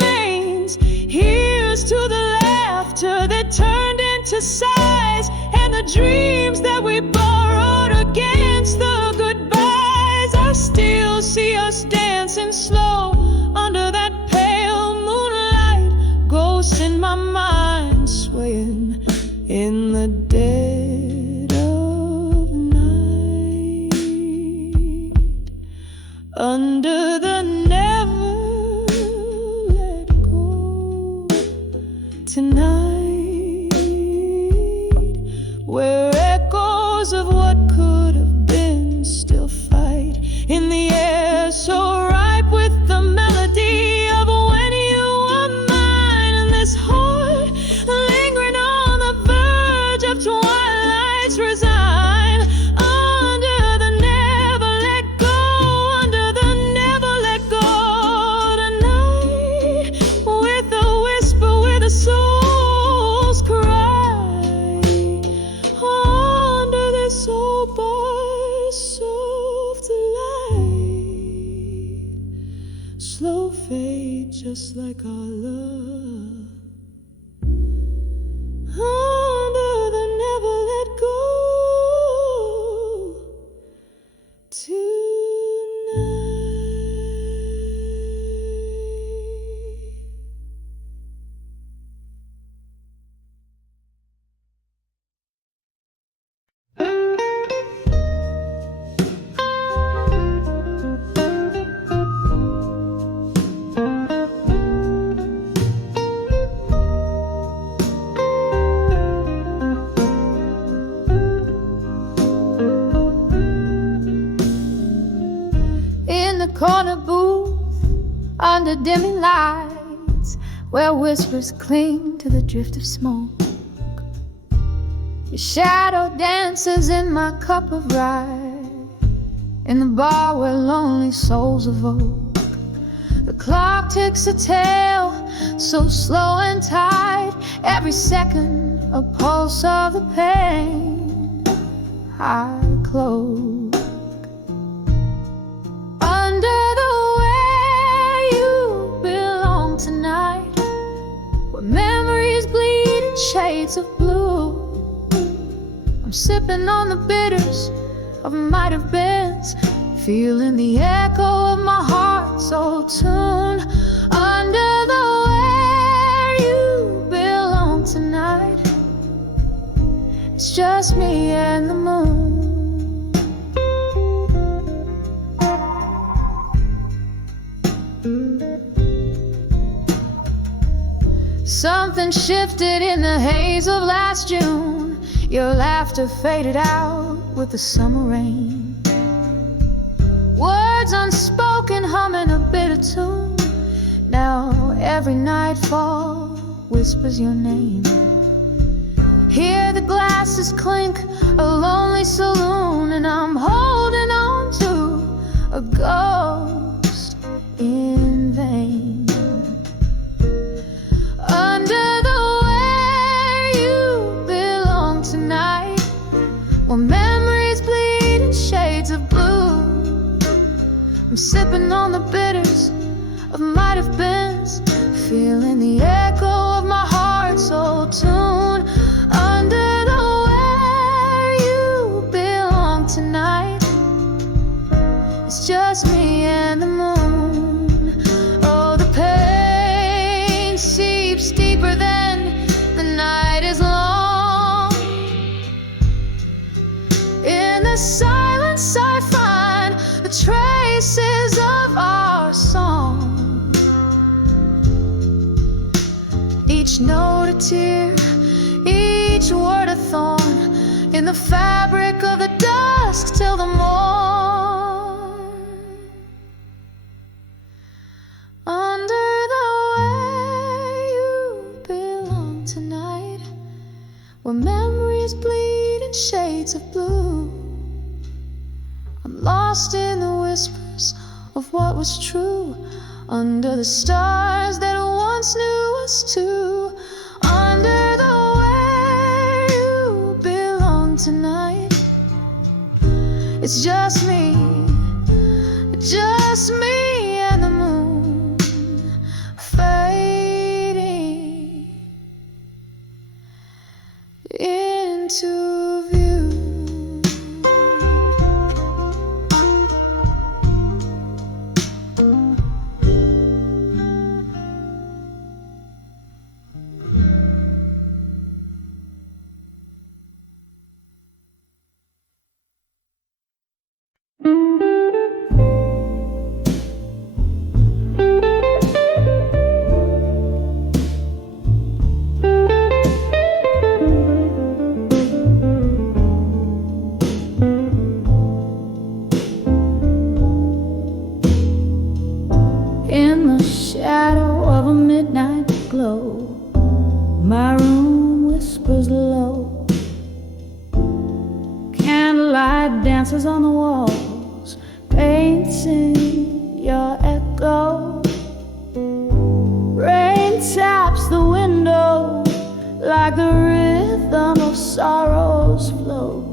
remains. Here's to the laughter that turned into sighs, and the dreams that we borrowed against the goodbyes. I still see us dancing slow under that pale moonlight, ghosts in my mind swaying in the dead of night. Under the never let go tonight, where echoes of what could have been still fight, in the air so ripe with the melody of when you were mine, and this heart lingering on the verge of twilight's resign. Under the never let go, under the never let go tonight, with a whisper where the souls cry, under this old bar soft light, slow fade just like our love. Under the never let go tonight. under dimming lights, where whispers cling to the drift of smoke. Your shadow dances in my cup of rye, in the bar where lonely souls evoke. The clock ticks a tale so slow and tight, every second a pulse of the pain I cloak. Under the way you belong tonight, where memories bleed in shades of blue, I'm sipping on the bitters of might have beens, feeling the echo of my heart's old tune. Under the where you belong tonight, it's just me and the moon. Something shifted in the haze of last June. Your laughter faded out with the summer rain. Words unspoken humming a bitter tune. Now every nightfall whispers your name. Hear the glasses clink, a lonely saloon, and I'm holding on to a ghost in vain. Under the where you belong tonight, where memories bleed in shades of blue, I'm sipping on the bitters of might have beens, feeling the echo of my heart's old tune. Under the where you belong tonight, it's just me and the moon. Oh, the pain seeps deeper than the night is long. In the silence I find the traces of our song. Each note a tear, each word a thorn, in the fabric of the dusk till the morn. Under the way you belong tonight, where memories bleed in shades of blue, I'm lost in the whispers of what was true, under the stars that once knew us two. Under the where you belong tonight, it's just me and the moon, fading into view. In the shadow of a midnight glow, my room whispers low. Candlelight dances on the walls, painting your echo. Rain taps the window like the rhythm of sorrow's flow.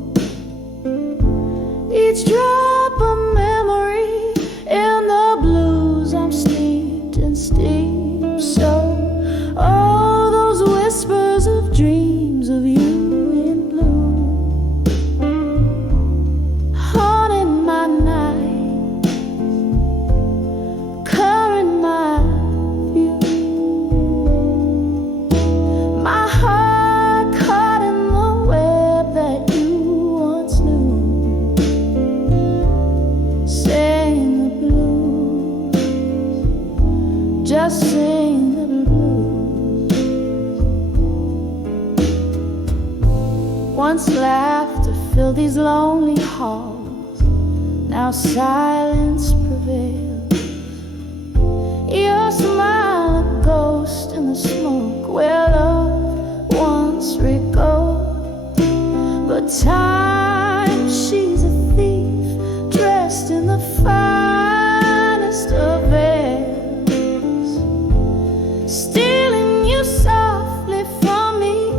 Each drop of memory in the blues, I'm steeped in steam. So all those whispers of dreams of you in blue, haunting my night, coloring my view. My heart caught in the web that you once knew. Sing the blues, just sing the blues. Once laughter filled these lonely halls, now silence prevails. time she's a thief dressed in the finest of veils, stealing you softly from me,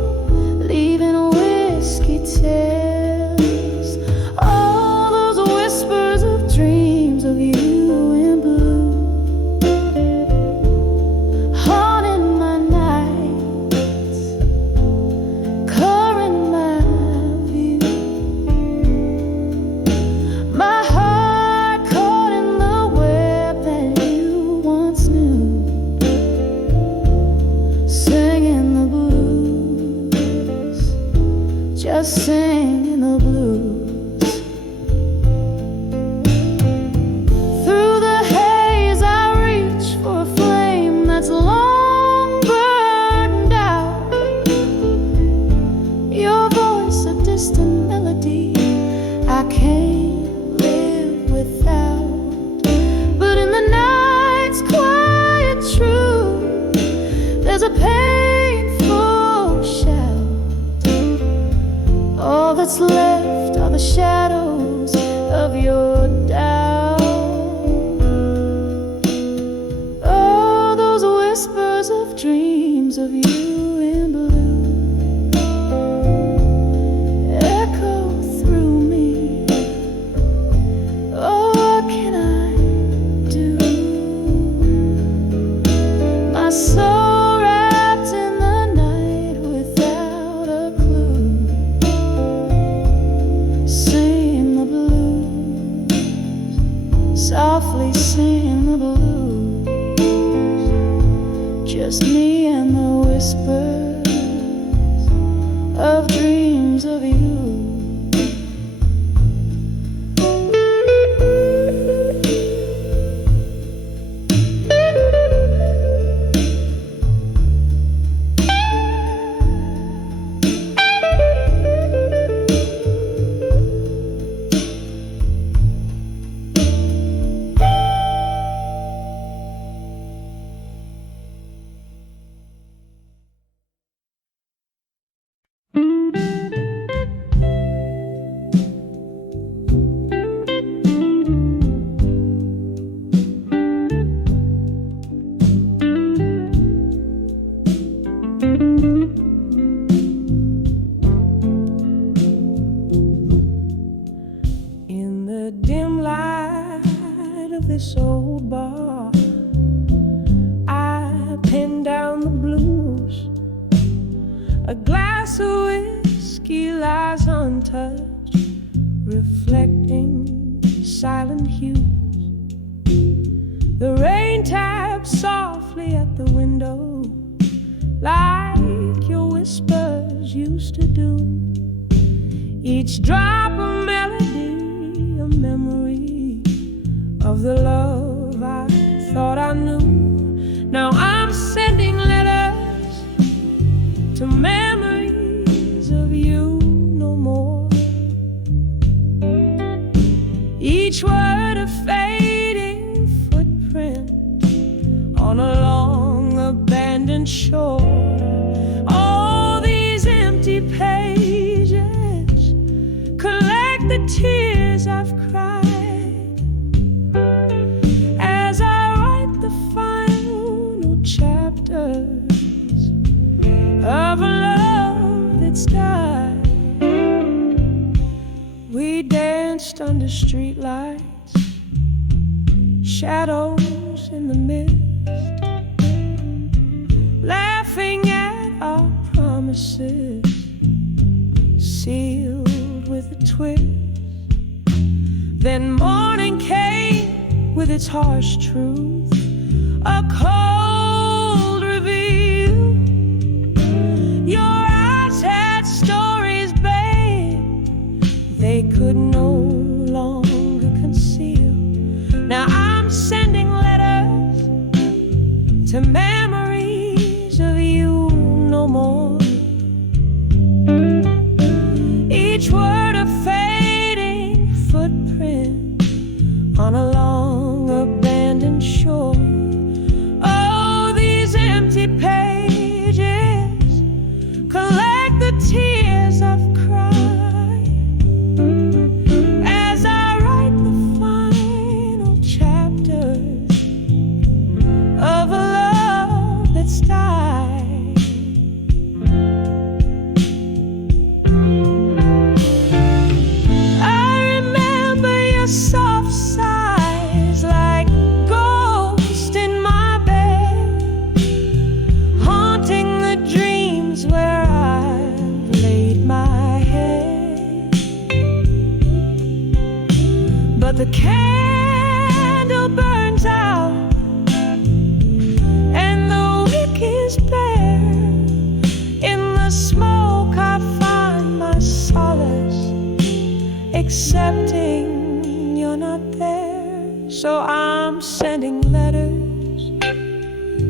leaving whiskey tales. All those whispers of dreams of you in blue, haunting my nights, coloring my view. My heart caught in the web that you once knew, singing the blues, just singing the blues. Through the haze I reach for a flame that's long burned out. Your voice a distant melody I can't live without. But in the night's quiet truth, there's a painful shout. All that's left are the shadows of your doubt. Oh, those whispers of dreams of you in blue echo through me. Oh, what can I do? My soul wrapped in the night without a clue, singing the blues, softly singing the blues. Just me and the whispers of dreams of you. In the dim light of this old bar, I pen down the blues. A glass of whiskey lies untouched, reflecting silent hues. The rain taps softly at the window, like your whispers used to do. Each drop a melody, a memory of the love I thought I knew. Now I'm sending letters to memories of you no more. Each word a fading footprint on a long abandoned shore. All these empty pages collect the tears I've cried as I write the final chapters of a love that's died. We danced under streetlights, shadows in the mist, laughing at our promises, sealed with a twist. Then morning came with its harsh truth, a cold reveal. Your eyes had stories, babe, they could no longer conceal. Now I'm sending letters to memories of you no more. Each word a fading footprint on a long abandoned shore. Oh, these empty pages collect the tears I've cried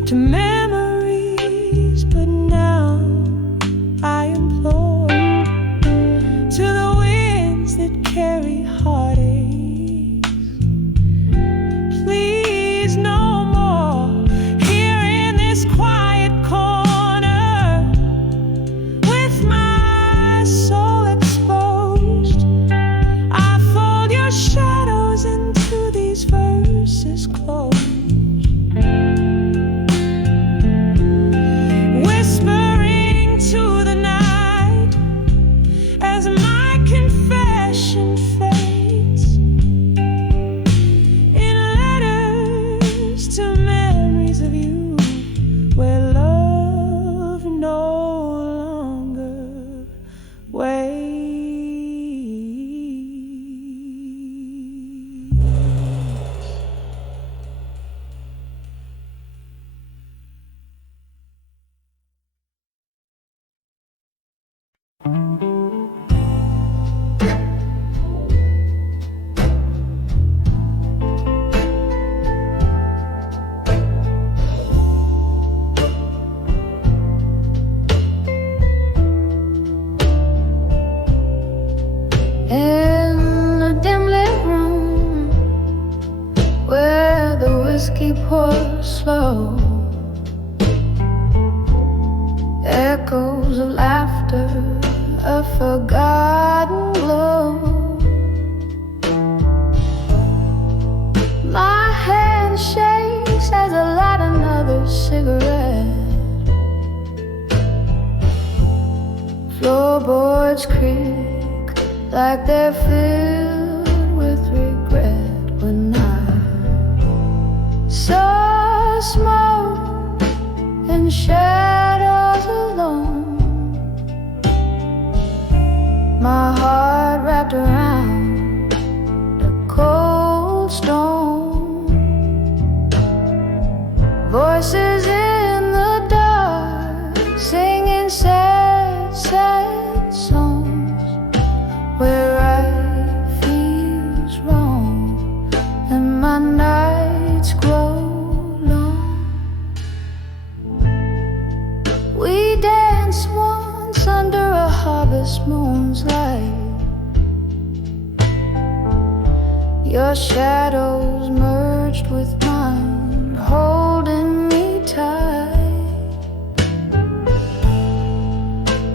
to memories, but now I implore to the winds that carry heartaches, please no more here in this quiet corner with my soul exposed. I fold your shadows into these verses close, whispering to the night as my confession fades in letters to memories of you, where love no longer waits. In a dim lit room where the whiskey pours slow, echoes of laughter, a forgotten glow. My hand shakes as I light another cigarette. Floorboards creak like they're filled with regret when I saw smoke and shadows alone. My heart wrapped around the cold stone. Voices in the dark singing sad, sad songs, where right feels wrong and my nights grow long. We danced once under a harvest moon's light. Your shadows merged with mine, holding me tight.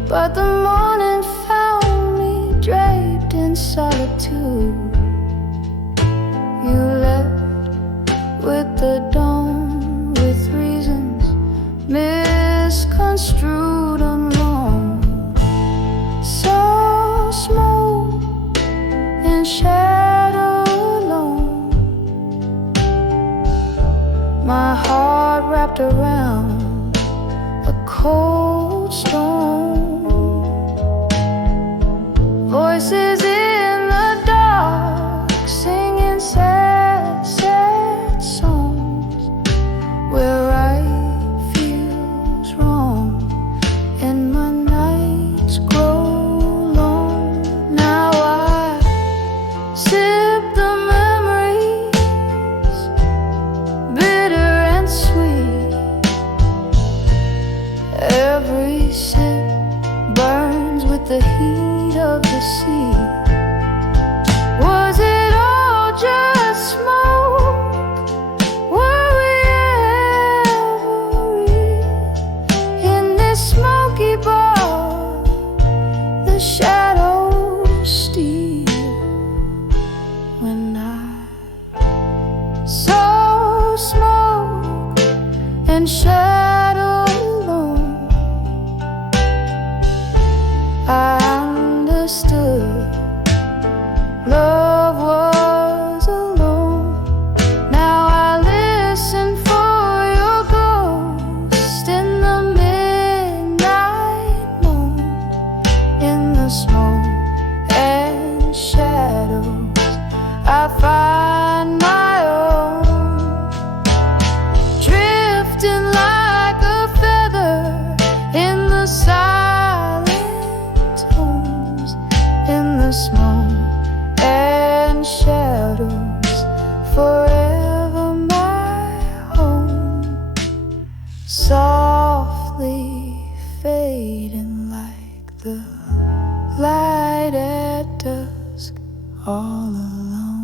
But the morning found me draped in solitude. You left with the dawn, with reasons misconstrued and wrong. So smoke and shadow alone, my heart wrapped around a cold stone. Voices in the dark singing sad, sad songs, where right feels wrong and my nights grow long. Now I sip the memories, bitter and sweet. Every sip burns with the heat of the sea. Was it all just smoke? Were we ever real in this smoky bar? The shadows steal when I saw smoke and shadow alone. I understood love was alone. Now I listen for your ghost in the midnight moon, in the smoke and shadows. I find my own drifting like softly fading like the light at dusk, all alone.